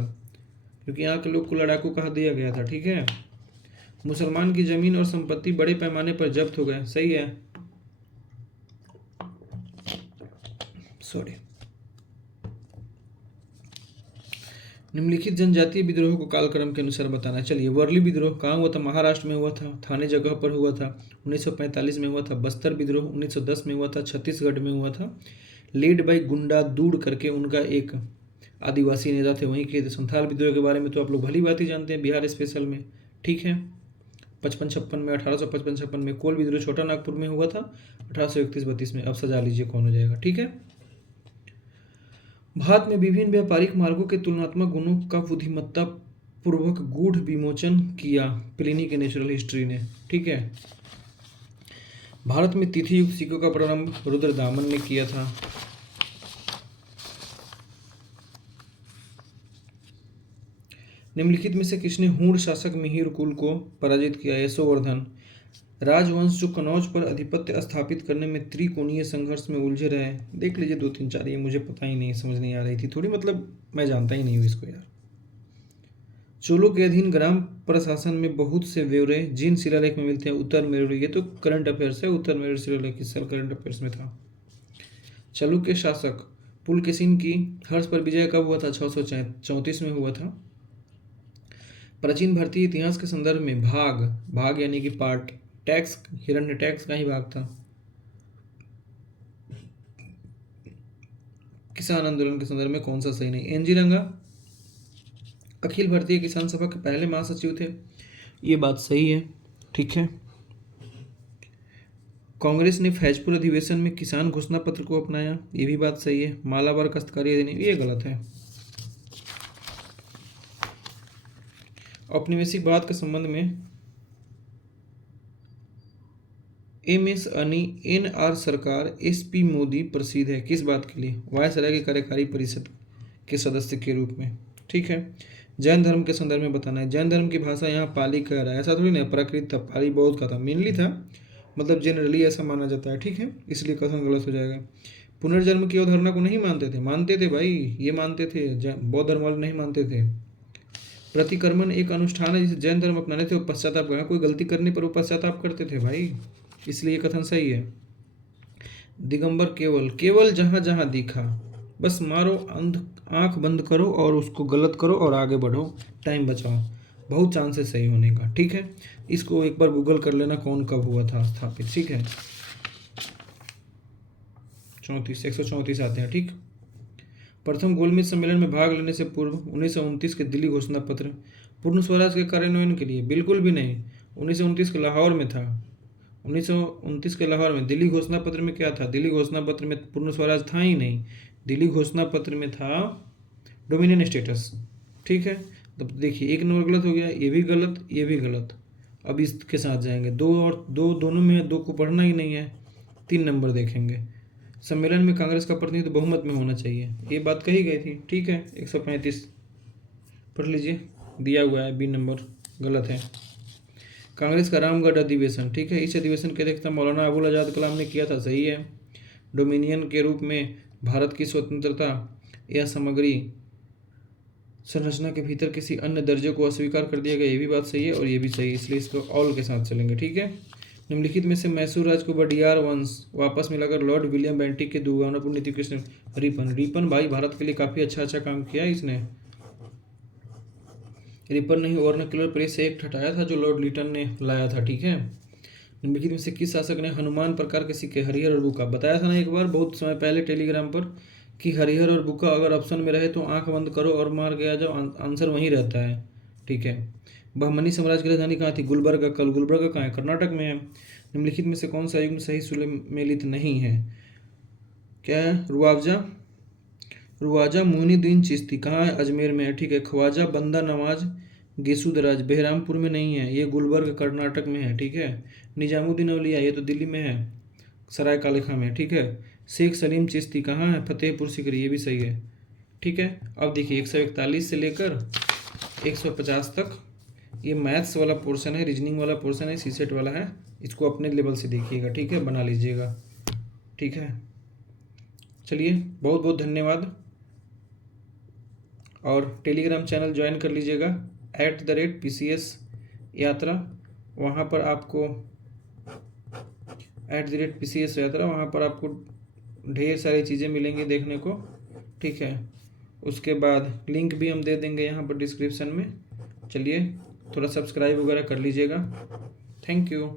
क्योंकि यहाँ के लोग को लड़ाकू कहा दिया गया था, ठीक है। मुसलमान की जमीन और संपत्ति बड़े पैमाने पर जब्त हो गए, सही है, सॉरी। निम्नलिखित जनजातीय विद्रोह को कालक्रम के अनुसार बताना है। चलिए, वर्ली विद्रोह कहाँ हुआ था? महाराष्ट्र में हुआ था, थाने जगह पर हुआ था। 1945 में हुआ था। बस्तर विद्रोह 1910 में हुआ था, छत्तीसगढ़ में हुआ था। लेड बाई गुंडा दूड़ करके, उनका एक आदिवासी नेता थे, वहीं के थे। संथाल विद्रोह के बारे में तो आप लोग भली बात ही जानते हैं, बिहार स्पेशल में, ठीक है। 55-56 में, 1855-56 में। कोल विद्रोह छोटा नागपुर में हुआ था, 1831-32 में। अब सजा लीजिए कौन हो जाएगा, ठीक है। भारत में विभिन्न व्यापारिक मार्गों के तुलनात्मक गुणों का बुद्धिमत्ता पूर्वक गूढ़ विमोचन किया प्लिनी के नेचुरल हिस्ट्री ने, ठीक है। भारत में तिथि युक्त सिक्कों का प्रारंभ रुद्रदामन ने किया था। निम्नलिखित में से किसने हूण शासक मिहिर कुल को पराजित किया? यशोवर्धन। राजवंश जो कनौज पर अधिपत्य स्थापित करने में त्रिकोणीय संघर्ष में उलझे रहे। देख लीजिए 2-3-4, ये मुझे पता ही नहीं, समझ नहीं आ रही थी थोड़ी, मतलब मैं जानता ही नहीं हूँ इसको यार। चोलों के अधीन ग्राम प्रशासन में बहुत से ब्यौरे जिन शिलालेख में मिलते हैं। उत्तर मेरु, ये तो करंट अफेयर्स है। उत्तर मेरु शिलालेख इस साल करंट अफेयर्स में था। चालुक्य शासक पुलकेशिन की हर्ष पर विजय कब हुआ था? 634 में हुआ था। प्राचीन भारतीय इतिहास के संदर्भ में भाग यानी कि पार्ट, टैक्स, हिरण्य टैक्स का ही भाग था। किसान आंदोलन के संदर्भ में कौन सा सही नहीं? एनजी रंगा अखिल भारतीय किसान सभा के पहले महासचिव थे, ये बात सही है, ठीक है। कांग्रेस ने फैजपुर अधिवेशन में किसान घोषणा पत्र को अपनाया, ये भी बात सही है। मालाबार काश्तकारी अधिनियम, ये गलत है। औपनिवेशिकवाद के संबंध में MS अनी NR सरकार SP मोदी प्रसिद्ध है, किस बात के लिए? वायसराय की कार्यकारी परिषद के सदस्य के रूप में, ठीक है। जैन धर्म के संदर्भ में बताना है। जैन धर्म की भाषा यहाँ पाली कह रहा है, ऐसा थोड़ी ना, प्राकृत था, पाली बौद्ध का था, मेनली था, मतलब जनरली ऐसा माना जाता है, ठीक है, इसलिए कथन गलत हो जाएगा। पुनर्जन्म की अवधारणा को नहीं मानते थे भाई, ये मानते थे, बौद्ध धर्म वाले नहीं मानते थे। प्रतिक्रमण एक अनुष्ठान है जिसे जैन धर्म अपनाने थे, वो पश्चाताप करना, कोई गलती करने पर वो पश्चाताप करते थे भाई, इसलिए कथन सही है। दिगंबर केवल जहां जहां दिखा, बस मारो, आंख बंद करो और उसको गलत करो और आगे बढ़ो, टाइम बचाओ, बहुत चांस है सही होने का, ठीक है। इसको एक बार गूगल कर लेना कौन कब हुआ था स्थापित, ठीक है। 134 आते हैं, ठीक। प्रथम गोलमेज सम्मेलन में भाग लेने से पूर्व 1929 के दिल्ली घोषणा पत्र पूर्ण स्वराज के कार्यान्वयन के लिए, बिल्कुल भी नहीं। 1929 के लाहौर में था, 1929 के लाहौर में। दिल्ली घोषणा पत्र में क्या था? दिल्ली घोषणा पत्र में पूर्ण स्वराज था ही नहीं, दिल्ली घोषणा पत्र में था डोमिनियन स्टेटस, ठीक है। तब देखिए एक नंबर गलत हो गया, ये भी गलत, ये भी गलत। अब इसके साथ जाएंगे, दोनों में दो को पढ़ना ही नहीं है, 3 नंबर देखेंगे। सम्मेलन में कांग्रेस का प्रतिनिधित्व बहुमत में होना चाहिए, ये बात कही गई थी, ठीक है। 135 पढ़ लीजिए, दिया हुआ है, बी नंबर गलत है। कांग्रेस का रामगढ़ अधिवेशन, ठीक है, इस अधिवेशन की अध्यक्षता मौलाना अबुल आज़ाद कलाम ने किया था, सही है। डोमिनियन के रूप में भारत की स्वतंत्रता या संरचना के भीतर किसी अन्य दर्जे को अस्वीकार कर दिया गया, ये भी बात सही है और ये भी सही है, इसलिए इसको ऑल के साथ चलेंगे। ठीक है। निम्नलिखित में से मैसूर राज्य को बडियार वंश वापस मिलाकर लॉर्ड विलियम बेंटिक की दुर्भावना नीति किसने? रिपन भाई भारत के लिए काफ़ी अच्छा काम किया इसने। रिपन ने ही वर्नाक्युलर प्रेस एक्ट हटाया था जो लॉर्ड लिटन ने लाया था। ठीक है। निम्नलिखित में से किस शासक ने हनुमान प्रकार के सिक्के हरिहर और बुका? बताया था ना एक बार बहुत समय पहले टेलीग्राम पर कि हरिहर और बुका अगर ऑप्शन में रहे तो आंख बंद करो और मार गया जाओ, आंसर वहीं रहता है। ठीक है। बहमनी साम्राज्य की राजधानी कहाँ थी? गुलबर्गा। कल गुलबर्गा कहाँ है? कर्नाटक में है। निम्नलिखित में से कौन सा युग्म सही सुमेलित नहीं है? क्या है? रुआजा मोइनुद्दीन चिश्ती कहाँ है? अजमेर में है। ठीक है। ख्वाजा बंदा नवाज गेसुदराज बेहरामपुर में नहीं है, ये गुलबर्ग कर्नाटक में है। ठीक है। निजामुद्दीन औलिया ये तो दिल्ली में है, सराय काले खां में। ठीक है। शेख सलीम चिश्ती कहाँ है? फतेहपुर सीकरी, ये भी सही है। ठीक है। अब देखिए 141 से लेकर 150 तक ये मैथ्स वाला पोर्शन है, रीजनिंग वाला पोर्शन है, सीसेट वाला है, इसको अपने लेवल से देखिएगा। ठीक है, बना लीजिएगा। ठीक है, चलिए बहुत बहुत धन्यवाद। और टेलीग्राम चैनल ज्वाइन कर लीजिएगा @PCS यात्रा, वहाँ पर आपको @PCS यात्रा, वहाँ पर आपको ढेर सारी चीज़ें मिलेंगी देखने को। ठीक है। उसके बाद लिंक भी हम दे देंगे यहाँ पर डिस्क्रिप्शन में। चलिए थोड़ा सब्सक्राइब वगैरह कर लीजिएगा। Thank you.